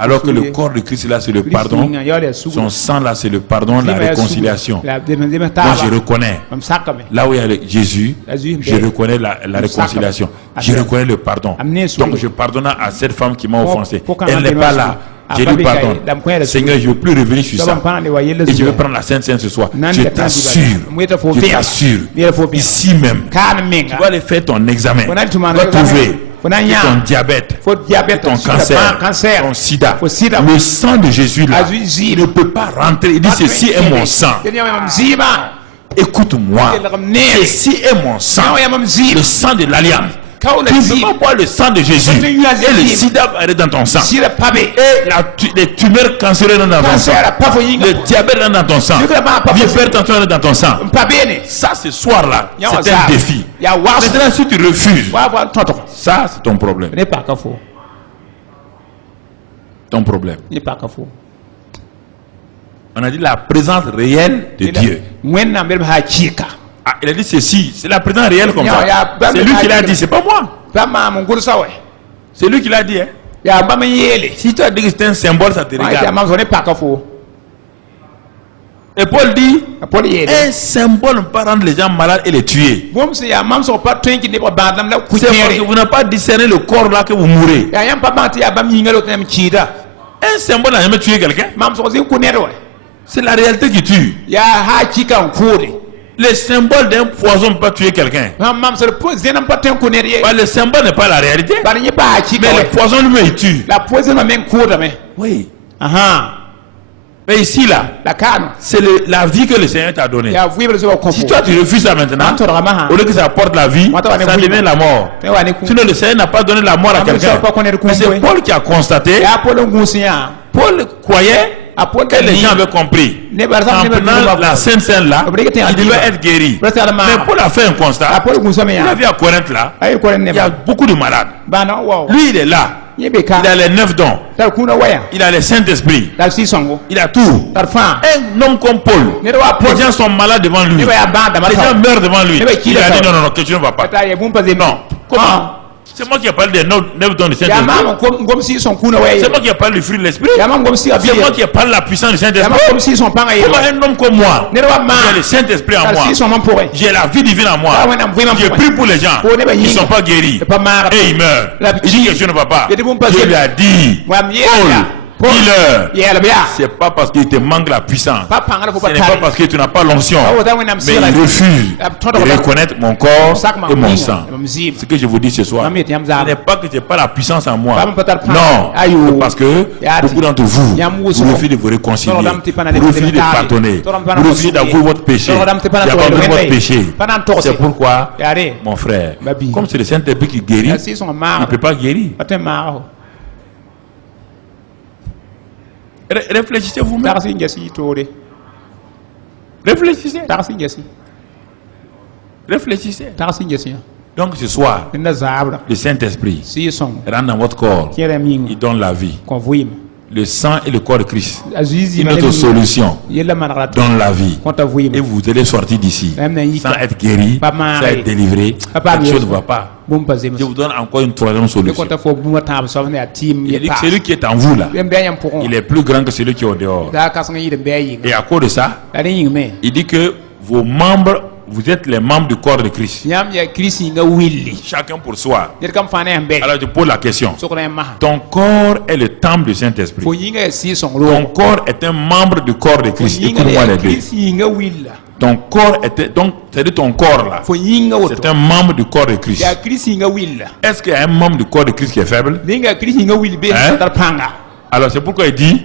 Alors que le corps de Christ là, c'est le pardon. Son sang là, c'est le pardon, la réconciliation. Moi, je reconnais. Là où il y a Jésus, je reconnais la réconciliation. Je reconnais le pardon. Donc, je pardonne à cette femme qui m'a offensé. Elle n'est pas là. Je lui pardonne. Seigneur, je ne veux plus revenir sur ça. Et je vais prendre la Sainte Seine ce soir. Je t'assure, ici même, tu vas aller faire ton examen. Tu vas trouver ton diabète, ton cancer, ton sida. Le sang de Jésus là, il ne peut pas rentrer. Il dit ceci est mon sang. Écoute-moi, ceci est mon sang, le sang de l'alliance. Tu ne peux pas boire le sang de Jésus et le sida va aller dans ton sang, et les tumeurs cancéreuses dans ton sang, le diabète dans ton sang, l'hypertension dans ton sang. Ça, ce soir-là, c'est un défi. Maintenant, si tu refuses, ça, c'est ton problème. Ton problème. On a dit la présence réelle de Dieu. Ah, il a dit ceci, c'est la présence réelle comme ça. C'est lui qui l'a dit, c'est pas moi. C'est lui qui l'a dit. Si tu as dit que c'est un symbole, ça te regarde. Et Paul dit, un symbole ne peut pas rendre les gens malades et les tuer. C'est parce que vous n'avez pas discerné le corps là que vous mourrez. Un symbole n'a jamais tué quelqu'un. C'est la réalité qui tue. Le symbole d'un poison ne peut pas tuer quelqu'un. Le symbole n'est pas la réalité. Mais le poison lui-même il tue. Oui. Mais ici là, c'est la vie que le Seigneur t'a donnée. Si toi tu refuses ça maintenant, au lieu que ça apporte la vie, ça devient la mort. Sinon le Seigneur n'a pas donné la mort à quelqu'un. Mais c'est Paul qui a constaté. Paul croyait que les gens avaient compris. En prenant la Sainte Seine là, il devait être guéri. Mais Paul a fait un constat. Il a vu à Corinthe là, il y a beaucoup de malades. Lui il est là. Il a les 9 dons. Il a le Saint-Esprit. Il a tout. Un homme comme Paul, les gens sont malades devant lui. Les gens meurent devant lui. Il a dit non, que tu ne vas pas. Non. Comment? C'est moi qui ai parlé des 9 dons du Saint-Esprit. C'est moi qui ai parlé du fruit de l'Esprit. C'est moi qui ai parlé de la puissance du Saint-Esprit. Comment un homme comme moi, j'ai le Saint-Esprit en moi, j'ai la vie divine en moi, je prie pour les gens, ils ne sont pas guéris et ils meurent. Il dit que je ne vas pas. Dieu lui a dit, Paul, c'est pas parce qu'il te manque la puissance, ce n'est pas parce que tu n'as pas l'onction, mais il refuse de reconnaître mon corps et mon sang. Ce que je vous dis ce soir, ce n'est pas que je n'ai pas la puissance en moi, non, parce que beaucoup d'entre vous, vous refusez de vous réconcilier, vous refusez de pardonner, vous refusez d'avouer votre péché, d'abandonner votre péché. C'est pourquoi, mon frère, comme c'est le Saint-Esprit qui guérit, il ne peut pas guérir. Réfléchissez vous-même. Réfléchissez. Réfléchissez. Donc ce soir, le Saint-Esprit rentre dans votre corps. Il donne la vie. Le sang et le corps de Christ, c'est notre solution. Donne la vie. Et vous allez sortir d'ici sans être guéri, sans être délivré. Quelque chose ne va pas. Je vous donne encore une troisième solution. Il dit que celui qui est en vous là, il est plus grand que celui qui est au dehors. Et à cause de ça, il dit que vos membres vous êtes les membres du corps de Christ. Chacun pour soi. Alors je pose la question. Ton corps est le temple du Saint-Esprit. Ton corps est un membre du corps de Christ. Écoute-moi les deux. Ton corps est donc c'est-à-dire ton corps là. C'est un membre du corps de Christ. Est-ce qu'il y a un membre du corps de Christ qui est faible? Alors c'est pourquoi il dit,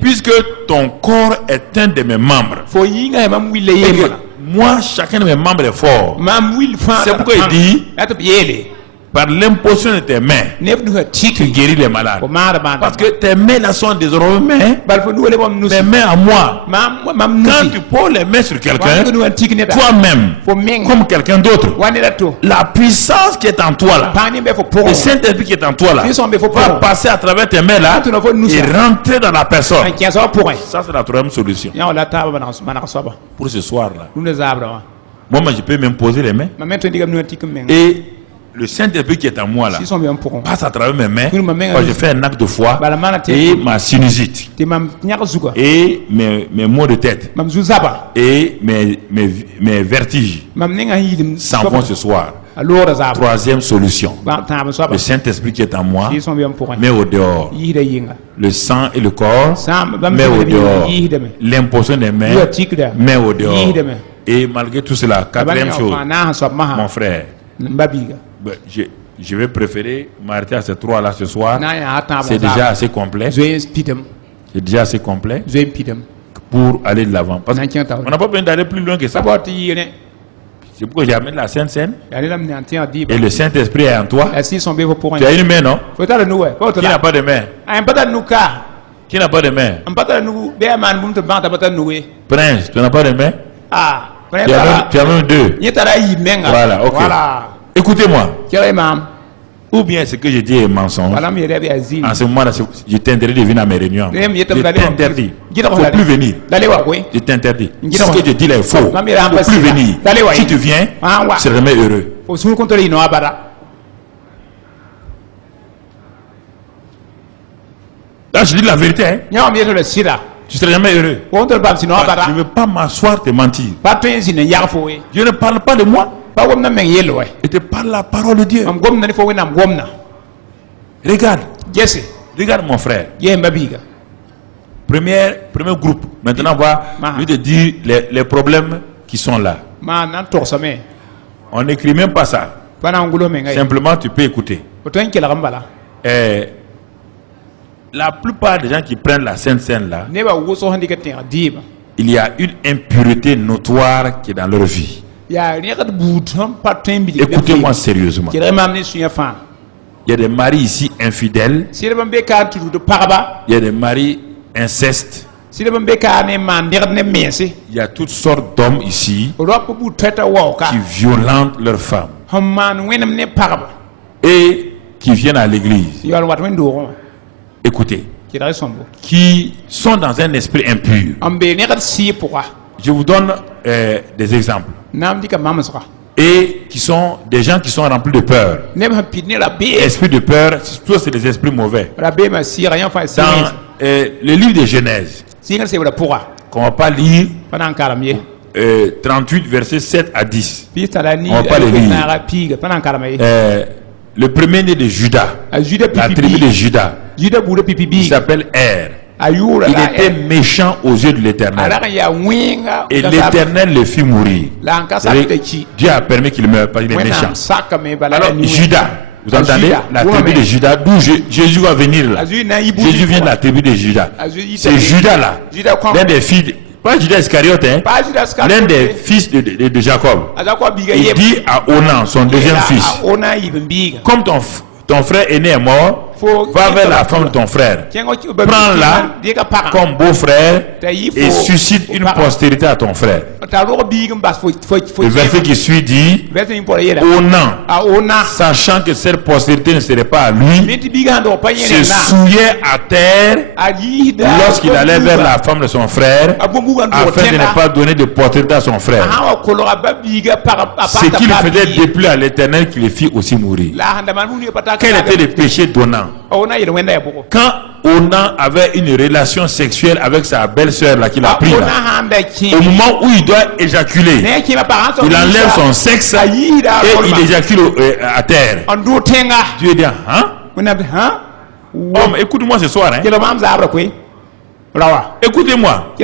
puisque ton corps est un de mes membres, et que moi chacun de mes membres est fort, c'est pourquoi il dit, par l'imposition de tes mains, tu guéris les malades. Parce que tes mains là sont désormais mes mains à moi. Quand tu poses les mains sur quelqu'un, toi-même, comme quelqu'un d'autre, la puissance qui est en toi là, le Saint-Esprit qui est en toi là, va passer à travers tes mains là et rentrer dans la personne. Ça c'est la troisième solution. Pour ce soir là, moi je peux m'imposer les mains. Et le Saint-Esprit qui est en moi là passe à travers mes mains quand je fais un acte de foi et ma sinusite et mes maux de tête et mes vertiges s'en vont ce soir. Troisième solution, le Saint-Esprit qui est en moi met au dehors le sang et le corps, met au dehors l'imposition des mains, met au dehors. Et malgré tout cela, quatrième chose, mon frère, je vais préférer m'arrêter à ces trois là ce soir. C'est déjà assez complet. C'est déjà assez complet pour aller de l'avant. Parce qu'on n'a pas besoin d'aller plus loin que ça. C'est pourquoi j'amène la Sainte Seine. Et le Saint-Esprit est en toi. Tu as une main, non? Qui n'a pas de main? Qui n'a pas de main? Prince, tu n'as pas de main? Tu as même deux. Voilà, ok. Écoutez-moi. Ou bien ce que je dis est mensonge. En ce moment-là, je t'interdis de venir à mes réunions. Je t'interdis. Il ne faut plus venir. Je t'interdis. Ce que je dis là est faux. Il ne faut plus venir. Si tu viens, tu seras jamais heureux. Là, je dis la vérité. Hein? Tu ne seras jamais heureux. Je ne veux pas m'asseoir te mentir. Je ne parle pas de moi. Et te parle la parole de Dieu. Regarde. Regarde mon frère. Premier groupe. Maintenant, je vais te dire les problèmes qui sont là. On n'écrit même pas ça. Simplement, tu peux écouter. La plupart des gens qui prennent la Sainte Seine là, il y a une impureté notoire qui est dans leur vie. Écoutez-moi sérieusement. Il y a des maris ici infidèles. Il y a des maris incestes. Il y a toutes sortes d'hommes ici qui violentent leurs femmes et qui viennent à l'église. Écoutez, qui sont dans un esprit impur. Je vous donne des exemples. Et qui sont des gens qui sont remplis de peur. Esprit de peur, tout c'est des esprits mauvais. Dans le livre de Genèse, qu'on ne va pas lire, 38 versets 7 à 10. On ne va pas les lire. Le premier-né de Judas, la tribu de Judas, il s'appelle Er. Il était méchant aux yeux de l'Éternel. Et l'Éternel le fit mourir. Dieu a permis qu'il meure parce qu'il est méchant. Alors Judas, vous entendez? La tribu de Judas, d'où Jésus va venir là. Jésus vient de la tribu de Judas. C'est Judas là, l'un des fils, pas Judas Iscariote, hein? L'un des fils de Jacob. Il dit à Onan, son deuxième fils, comme ton frère aîné est mort, va vers la femme de ton frère, prends-la comme beau-frère et suscite une postérité à ton frère. Le verset qui suit dit, Onan, sachant que cette postérité ne serait pas à lui, se souillait à terre lorsqu'il allait vers la femme de son frère afin de ne pas donner de postérité à son frère. Ce qu'il faisait déplu à l'Éternel qui le fit aussi mourir. Quel était le péché d'Onan? Quand Onan avait une relation sexuelle avec sa belle-sœur là qu'il a pris là, au moment où il doit éjaculer, il enlève son sexe et il éjacule à terre. Dieu dit, hein? Homme, écoute-moi ce soir, hein? Écoutez-moi.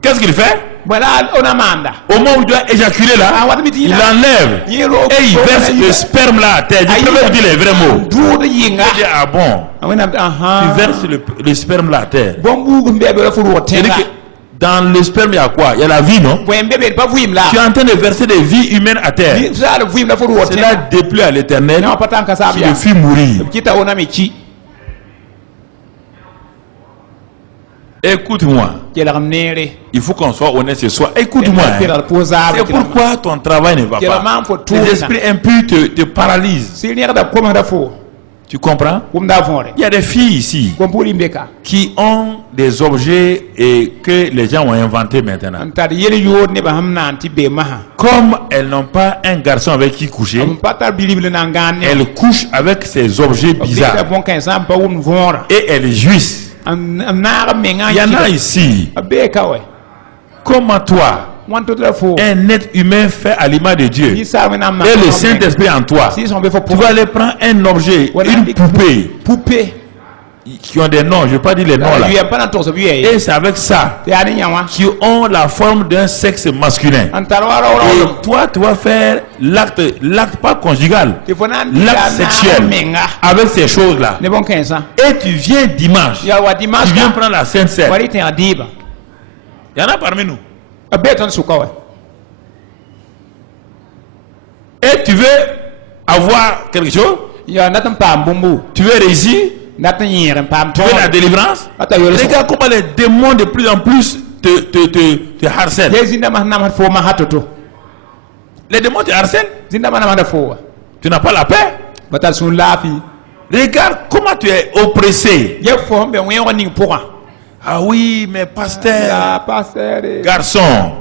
Qu'est-ce qu'il fait? Au moment où il doit éjaculer là, il enlève et il verse le sperme là à terre. Je peux vous dire les vrais mots. Il dit, ah bon, tu verses le sperme là à terre. C'est-à-dire que dans le sperme il y a quoi? Il y a la vie, non? Tu es en train de verser des vies humaines à terre. Cela déplut à l'Éternel. Tu le fis mourir. Écoute-moi. Il faut qu'on soit honnête ce soir. Écoute-moi. C'est pourquoi ton travail ne va pas. Les esprits impurs te paralysent. Tu comprends? Il y a des filles ici qui ont des objets et que les gens ont inventés maintenant. Comme elles n'ont pas un garçon avec qui coucher, elles couchent avec ces objets bizarres et elles jouissent. Il y en a ici. Comment toi, un être humain fait à l'image de Dieu et le Saint-Esprit en toi, tu vas aller prendre un objet, une poupée qui ont des noms, je ne vais pas dire les noms là, et c'est avec ça qui ont la forme d'un sexe masculin. Et toi tu vas faire l'acte pas conjugal, l'acte sexuel avec ces choses là, et tu viens dimanche, tu viens prendre la Sainte Seine. Il y en a parmi nous. Et tu veux avoir quelque chose, tu veux réussir, tu veux la délivrance. Regarde comment les démons de plus en plus te harcèlent. Les démons te harcèlent. Tu n'as pas la paix. Regarde comment tu es oppressé. Ah oui, mais pasteur, garçon,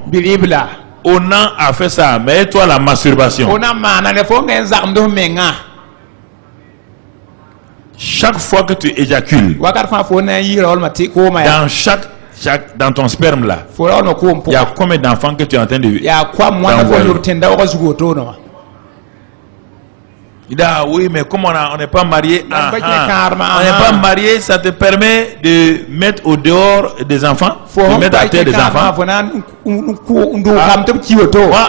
Onan a fait ça, mais toi la masturbation. Chaque fois que tu éjacules, dans ton sperme là, il y a combien d'enfants que tu es en train de d'envoyer? Il dit, ah oui, mais comme on n'est pas marié, on n'est pas marié, ça te permet de mettre au dehors des enfants, de mettre à terre des enfants. Moi,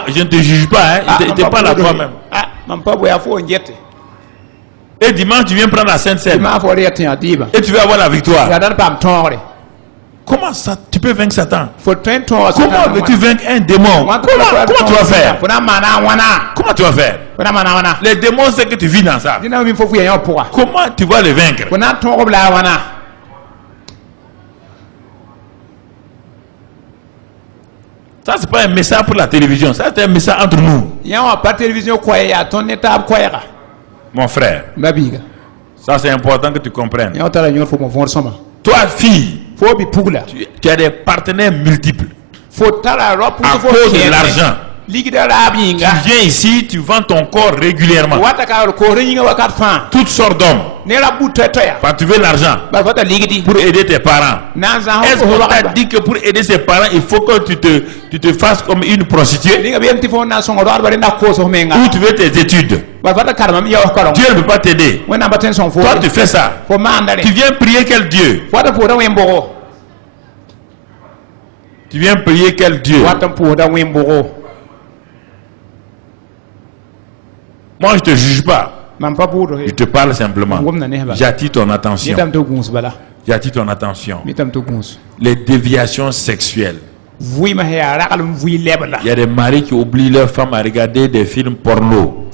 je ne te juge pas, hein, tu n'étais pas là toi-même. Et dimanche, tu viens prendre la Sainte Seine. Et tu veux avoir la victoire. Comment ça, tu peux vaincre Satan? Comment veux-tu vaincre un démon? Comment tu vas faire? Comment tu vas faire? Les démons, c'est que tu vis dans ça. Comment tu vas les vaincre? Ça, c'est pas un message pour la télévision. Ça, c'est un message entre nous. Mon frère, ça c'est important que tu comprennes. Toi, fille, tu as des partenaires multiples à cause de l'argent. Tu viens ici, tu vends ton corps régulièrement. Toutes sortes d'hommes. Quand tu veux l'argent pour aider tes parents. Est-ce qu'on t'a dit que pour aider ses parents, il faut que tu te fasses comme une prostituée? Ou tu veux tes études? Dieu ne peut pas t'aider. Toi, tu fais ça. Tu viens prier quel Dieu? Tu viens prier quel Dieu? Moi, je ne te juge pas. Je te parle simplement. J'attire ton attention. J'attire ton attention. Les déviations sexuelles. Il y a des maris qui oublient leur femme à regarder des films porno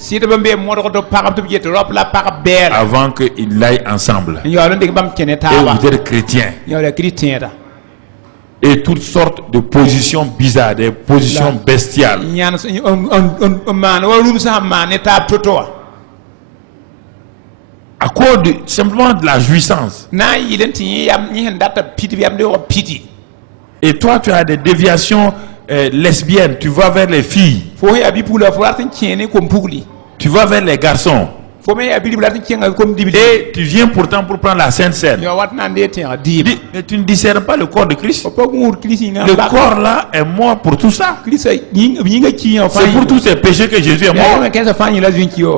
avant qu'ils aillent ensemble. Et vous êtes chrétiens. Et toutes sortes de positions bizarres, des positions bestiales. À cause simplement de la jouissance. Et toi, tu as des déviations lesbiennes. Tu vas vers les filles. Tu vas vers les garçons. Et tu viens pourtant pour prendre la Sainte Seine. Dis, mais tu ne discernes pas le corps de Christ. Le corps là est mort pour tout ça. C'est pour tous ces péchés que Jésus est mort.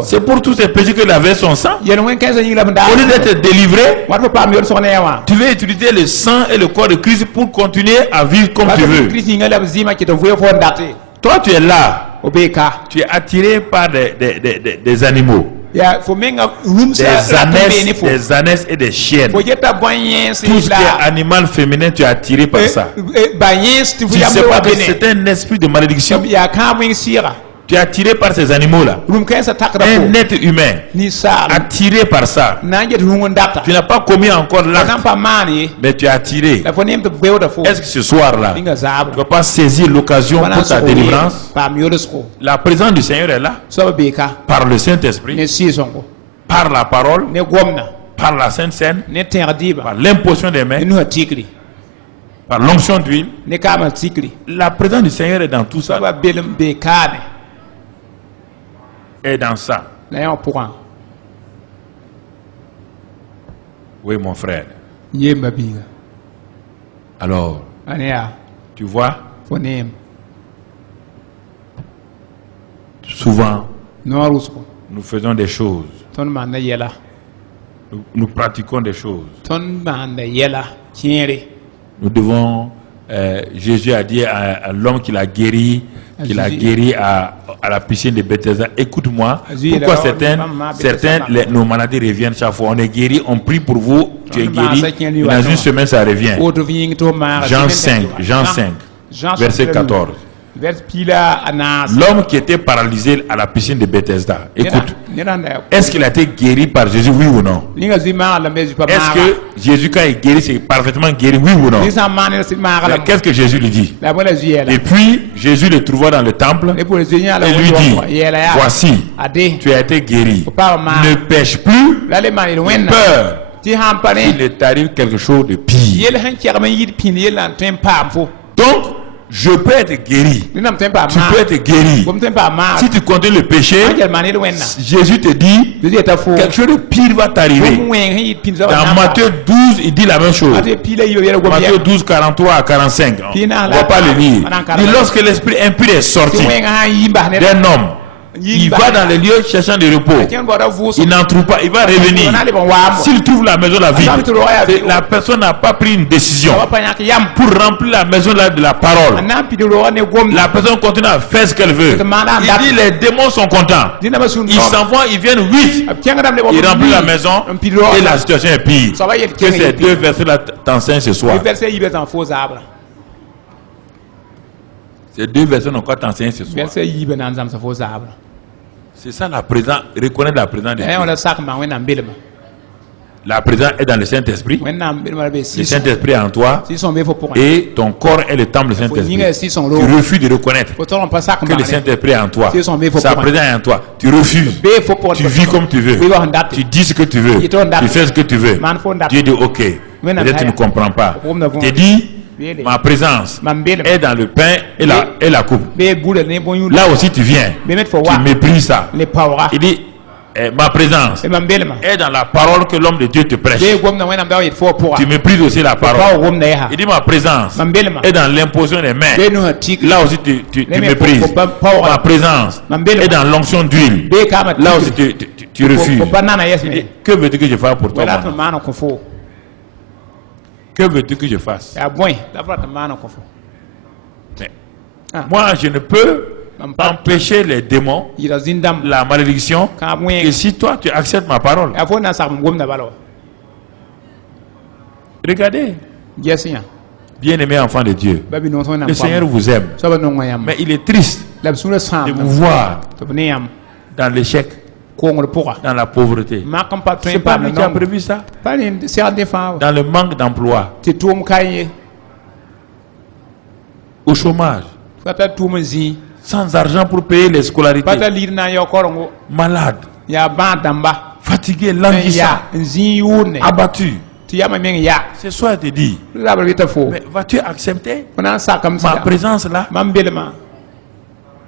C'est pour tous ces péchés qu'il avait son sang. Au lieu d'être délivré, tu veux utiliser le sang et le corps de Christ pour continuer à vivre comme tu veux. Toi, tu es là. Tu es attiré par des animaux. Des ânesses et des chiennes. Tout ce qui est animal féminin, tu es attiré par ça. Tu ne sais pas que c'est un esprit de malédiction. Tu es attiré par ces animaux-là. Un être humain attiré par ça. Tu n'as pas commis encore l'acte, mais tu es attiré. Est-ce que ce soir-là, tu ne vas pas saisir l'occasion pour ta délivrance? La présence du Seigneur est là. Par le Saint-Esprit, par la parole, par la Sainte Seine, par l'imposition des mains, par l'onction d'huile. La présence du Seigneur est dans tout ça. Et dans ça. Oui, mon frère. Alors, tu vois, souvent, nous faisons des choses. Nous pratiquons des choses. Nous devons, Jésus a dit à l'homme qu'il a guéri, à la piscine de Bethesda, écoute-moi, pourquoi nos maladies reviennent chaque fois? On est guéri, on prie pour vous, tu es guéri, et dans une semaine ça revient. Jean 5, verset 14. L'homme qui était paralysé à la piscine de Bethesda, écoute, est-ce qu'il a été guéri par Jésus, oui ou non? Est-ce que Jésus, quand il guérit, c'est parfaitement guéri, oui ou non? Qu'est-ce que Jésus lui dit? Et puis Jésus le trouva dans le temple et lui dit, voici, tu as été guéri, ne pêche plus, peur qu'il ne t'arrive quelque chose de pire. Donc, je peux être guéri. Tu peux être guéri. Si tu continues le péché, Jésus te dit quelque chose de pire va t'arriver. Dans Matthieu 12, il dit la même chose. Matthieu 12, 43 à 45. On ne va pas le lire. Et lorsque l'esprit impur est sorti d'un homme, il va dans les lieux cherchant du repos. Il n'en trouve pas. Il va revenir. S'il trouve la maison la vide, la personne n'a pas pris une décision pour remplir la maison là de la parole. La personne continue à faire ce qu'elle veut. Il dit les démons sont contents. Ils s'en vont, ils viennent 8. Ils remplissent la maison et la situation est pire. Que ces deux versets là t'enseignent ce soir. Ces deux versets n'ont quoi t'enseigner ce soir. C'est ça la présence, reconnaître la présence de Dieu. La présence est dans le Saint-Esprit. Le Saint-Esprit est en toi. Et ton corps est le temple du Saint-Esprit. Tu refuses de reconnaître que le Saint-Esprit est en toi. Sa présence est en toi. Tu refuses. Tu vis comme tu veux. Tu dis ce que tu veux. Tu fais ce que tu veux. Dieu dit ok. Peut-être tu ne comprends pas. Tu dis ma présence est dans le pain et la coupe. Là aussi tu viens. Tu méprises ça. Il dit ma présence est dans la parole que l'homme de Dieu te prêche. Tu méprises aussi la parole. Il dit ma présence est dans l'imposition des mains. Là aussi tu méprises. Ma présence est dans l'onction d'huile. Là aussi tu refuses. Il dit, que veux-tu que je fasse pour toi? Que veux-tu que je fasse? Mais, moi, je ne peux empêcher les démons, la malédiction, que si toi, tu acceptes ma parole. Regardez, bien-aimés enfants de Dieu, le Seigneur vous aime. Mais il est triste de vous voir dans l'échec, dans la pauvreté. C'est pas lui qui a prévu ça. Dans le manque d'emploi, au chômage, sans argent pour payer les scolarités, malade, fatigué, languissant, abattu. Ce soir, je te dis, mais vas-tu accepter ma présence là?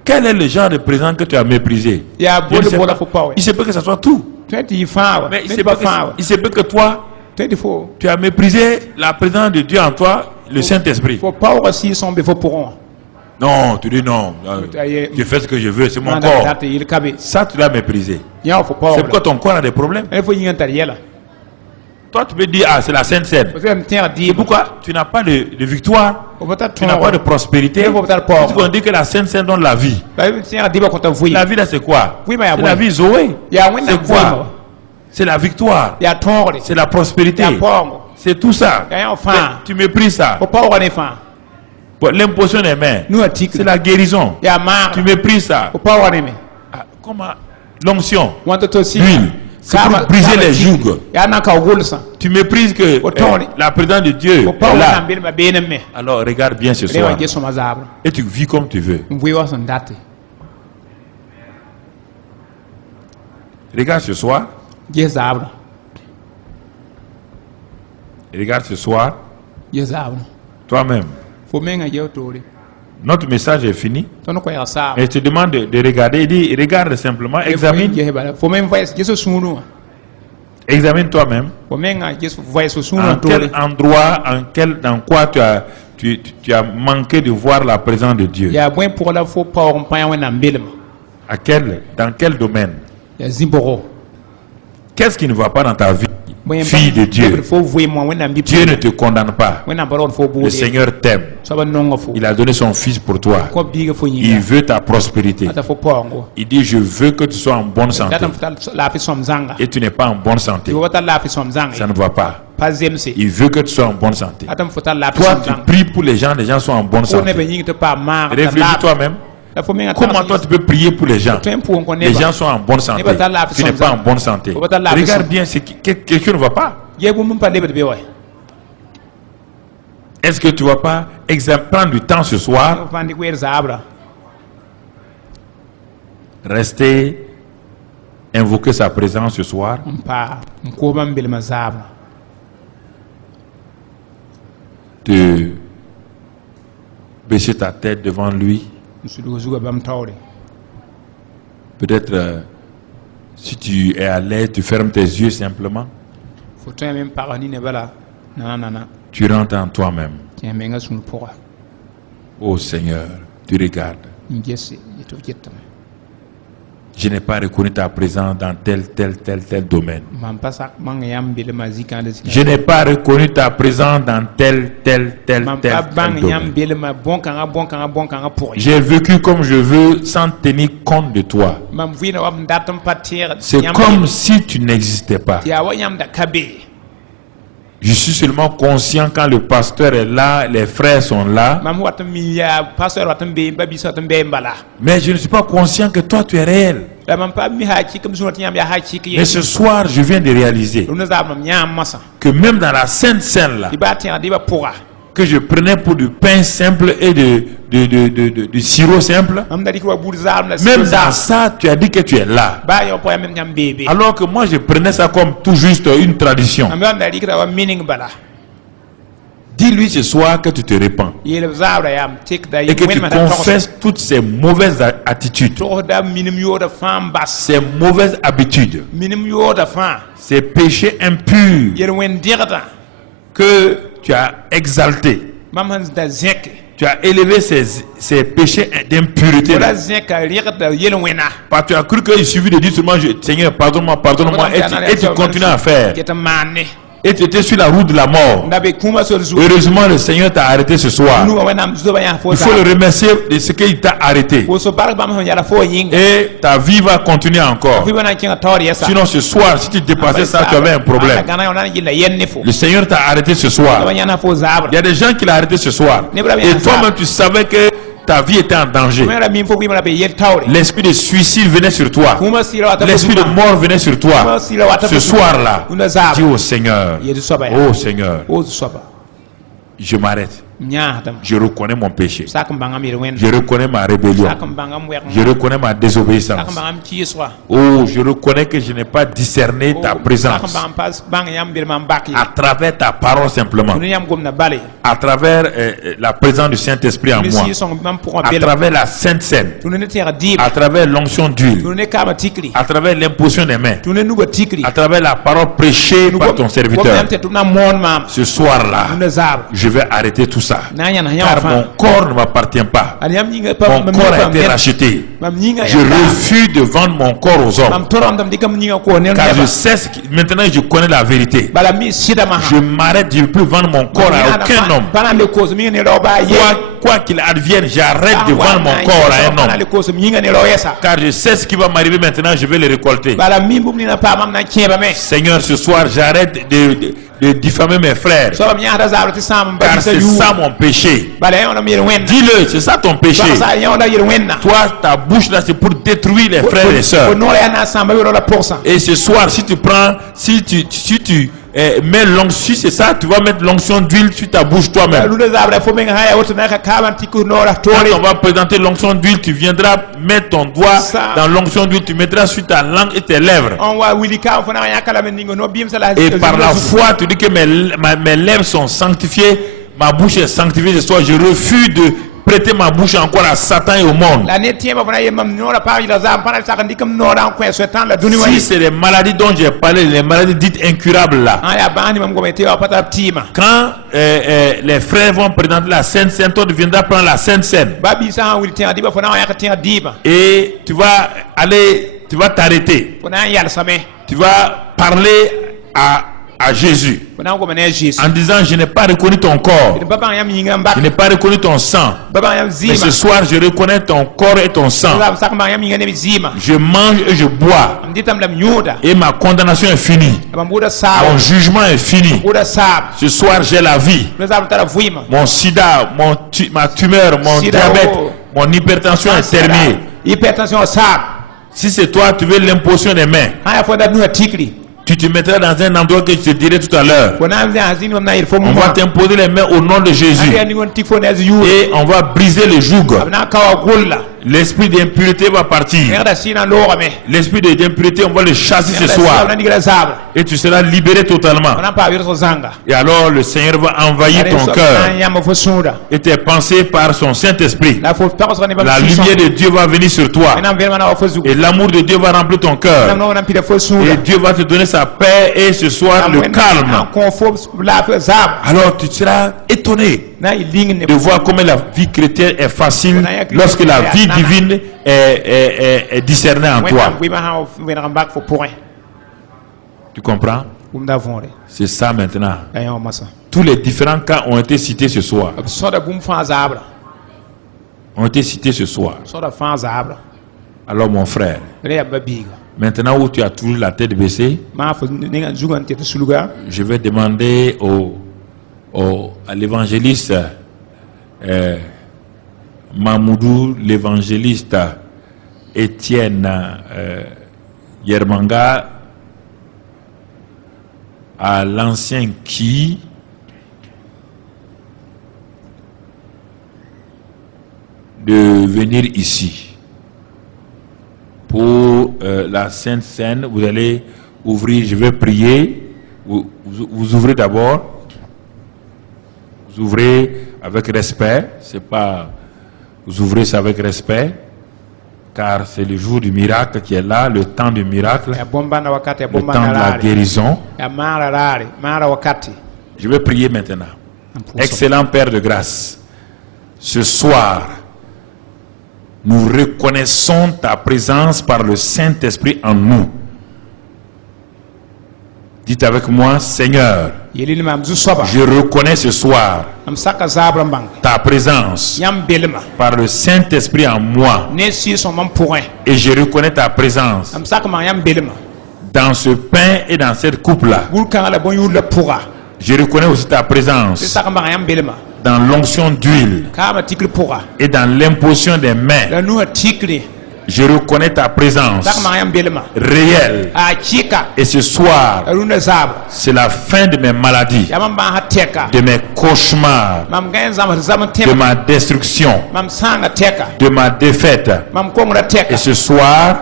Quel est le genre de président que tu as méprisé? Je ne sais pas. Il se peut que ce soit tout. Mais il se peut que toi, tu as méprisé la présence de Dieu en toi, le Saint-Esprit. Non, tu dis non. Je fais ce que je veux, c'est mon corps. Ça, tu l'as méprisé. C'est pourquoi ton corps a des problèmes. Toi, tu peux dire, ah, c'est la Sainte Seine. Pourquoi tu n'as pas de victoire, tu n'as pas de prospérité. Parce qu'on dit que la Sainte Seine donne la vie. La vie, là, c'est quoi? C'est la vie Zoé. C'est quoi? C'est la victoire. C'est la prospérité. C'est tout ça. Mais tu méprises ça. L'imposition des mains, c'est la guérison. Tu méprises ça. Comment? L'onction, l'huile. C'est pour briser les jougs. Tu méprises que la présence de Dieu est là. Alors regarde bien ce soir. Et tu vis comme tu veux. Regarde ce soir. Regarde ce soir. Toi-même. Notre message est fini. Et je te demande de regarder. Il dit, regarde simplement, examine. Examine toi-même. En quel endroit, dans quoi tu as manqué de voir la présence de Dieu? Dans quel domaine? Qu'est-ce qui ne va pas dans ta vie? Fille de Dieu, Dieu ne te condamne pas. Le Seigneur t'aime. Il a donné son Fils pour toi. Il veut ta prospérité. Il dit, je veux que tu sois en bonne santé. Et tu n'es pas en bonne santé. Ça ne va pas. Il veut que tu sois en bonne santé. Toi, tu pries pour les gens sont en bonne santé. Réfléchis toi-même. Comment toi tu peux prier pour les gens? Les gens sont en bonne santé. Tu n'es pas en bonne santé. Regarde bien, quelque chose ne va pas. Est-ce que tu ne vas pas prendre du temps ce soir? Rester, invoquer sa présence ce soir. De baisser ta tête devant lui. Peut-être si tu es à l'aise, tu fermes tes yeux simplement. Tu rentres en toi-même. Oh Seigneur, tu regardes. Je n'ai pas reconnu ta présence dans tel domaine. Je n'ai pas reconnu ta présence dans tel domaine. J'ai vécu comme je veux sans tenir compte de toi. C'est comme si tu n'existais pas. Je suis seulement conscient quand le pasteur est là, les frères sont là. Mais je ne suis pas conscient que toi tu es réel. Mais ce soir, je viens de réaliser que même dans la Sainte Seine là, que je prenais pour du pain simple et du sirop simple, même dans ça, tu as dit que tu es là. Alors que moi, je prenais ça comme tout juste une tradition. Dis-lui ce soir que tu te répands et que tu confesses toutes ces mauvaises attitudes, ces mauvaises habitudes, ces péchés impurs que tu as exaltés. Tu as élevé ces péchés d'impureté. Parce que tu as cru qu'il suffit de dire seulement Seigneur, pardonne-moi, et tu continues à faire. Et tu étais sur la route de la mort. Heureusement, le Seigneur t'a arrêté ce soir. Il faut le remercier de ce qu'il t'a arrêté. Et ta vie va continuer encore. Sinon, ce soir, si tu dépassais ça, tu avais un problème. Le Seigneur t'a arrêté ce soir. Il y a des gens qui l'ont arrêté ce soir. Et toi-même, tu savais que ta vie était en danger. L'esprit de suicide venait sur toi. L'esprit de mort venait sur toi. Ce soir-là, dis au Seigneur, oh Seigneur, je m'arrête. Je reconnais mon péché. Je reconnais ma rébellion. Je reconnais ma désobéissance. Oh, je reconnais que je n'ai pas discerné ta présence à travers ta parole simplement, à travers la présence du Saint-Esprit en moi, à travers la Sainte Seine, à travers l'onction d'huile, à travers l'imposition des mains, à travers la parole prêchée par ton serviteur. Ce soir-là, je vais arrêter tout ça, car mon corps ne m'appartient pas. Mon corps a été racheté. Je refuse de vendre mon corps aux hommes, car je sais maintenant je connais la vérité. Je m'arrête, je ne veux plus vendre mon corps à aucun homme. Quoi qu'il advienne, j'arrête de vendre mon corps à un homme, car je sais ce qui va m'arriver maintenant, je vais le récolter. Seigneur, ce soir, j'arrête de diffamer mes frères, car c'est ça mon péché. Dis-le, c'est ça ton péché. Toi, ta bouche là, c'est pour détruire les frères et les sœurs. Et ce soir, si tu prends, si tu mets l'onction, c'est ça, tu vas mettre l'onction d'huile sur ta bouche toi-même. Quand on va présenter l'onction d'huile, tu viendras mettre ton doigt dans l'onction d'huile, tu mettras sur ta langue et tes lèvres. Et par la foi, tu dis que mes lèvres sont sanctifiées, ma bouche est sanctifiée ce soir. Je refuse de prêter ma bouche encore à Satan et au monde. Si c'est les maladies dont j'ai parlé, les maladies dites incurables là, quand les frères vont présenter la Sainte Seine, toi tu viendras prendre la Sainte Seine et tu vas aller, tu vas t'arrêter, tu vas parler à Jésus en disant: je n'ai pas reconnu ton corps, je n'ai pas reconnu ton sang, mais ce soir je reconnais ton corps et ton sang. Je mange et je bois et ma condamnation est finie, mon jugement est fini. Ce soir j'ai la vie. Mon sida, ma tumeur, mon diabète, mon hypertension est terminée. Si c'est toi, tu veux l'imposition des mains, tu te mettras dans un endroit que je te dirai tout à l'heure. On va t'imposer les mains au nom de Jésus et on va briser le joug. L'esprit d'impureté va partir. L'esprit d'impureté, on va le chasser ce soir et tu seras libéré totalement. Et alors le Seigneur va envahir ton cœur et tes pensées par son Saint-Esprit. La lumière de Dieu va venir sur toi et l'amour de Dieu va remplir ton cœur et Dieu va te donner sa paix et ce soir le calme. Alors tu seras étonné de voir comment la vie chrétienne est facile lorsque la vie divine est discernée en toi. Tu comprends? C'est ça maintenant. Tous les différents cas ont été cités ce soir. Ont été cités ce soir. Alors mon frère, maintenant où tu as toujours la tête baissée, je vais demander à l'évangéliste Mamoudou, l'évangéliste Étienne Yermanga, à l'ancien qui de venir ici. Pour la Sainte Seine, vous allez ouvrir, je vais prier. Vous ouvrez d'abord. Vous ouvrez avec respect. C'est pas. Vous ouvrez ça avec respect. Car c'est le jour du miracle qui est là, le temps du miracle, le temps de la guérison. Je vais prier maintenant. Excellent Père de grâce, ce soir, nous reconnaissons ta présence par le Saint-Esprit en nous. Dites avec moi: Seigneur, je reconnais ce soir ta présence par le Saint-Esprit en moi. Et je reconnais ta présence dans ce pain et dans cette coupe-là. Je reconnais aussi ta présence dans l'onction d'huile et dans l'imposition des mains. Je reconnais ta présence réelle. Et ce soir, c'est la fin de mes maladies, de mes cauchemars, de ma destruction, de ma défaite. Et ce soir,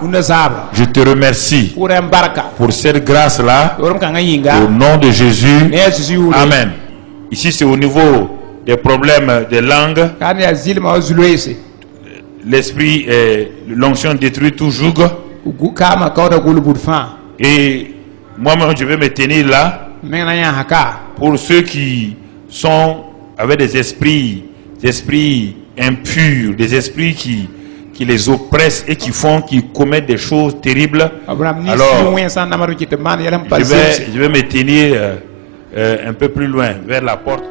je te remercie pour cette grâce-là, au nom de Jésus. Amen. Ici, c'est au niveau des problèmes de langue. L'esprit, l'onction détruit tout joug. Et moi-même, je vais me tenir là pour ceux qui sont avec des esprits impurs, des esprits qui les oppressent et qui commettent des choses terribles. Alors, je vais me tenir un peu plus loin, vers la porte.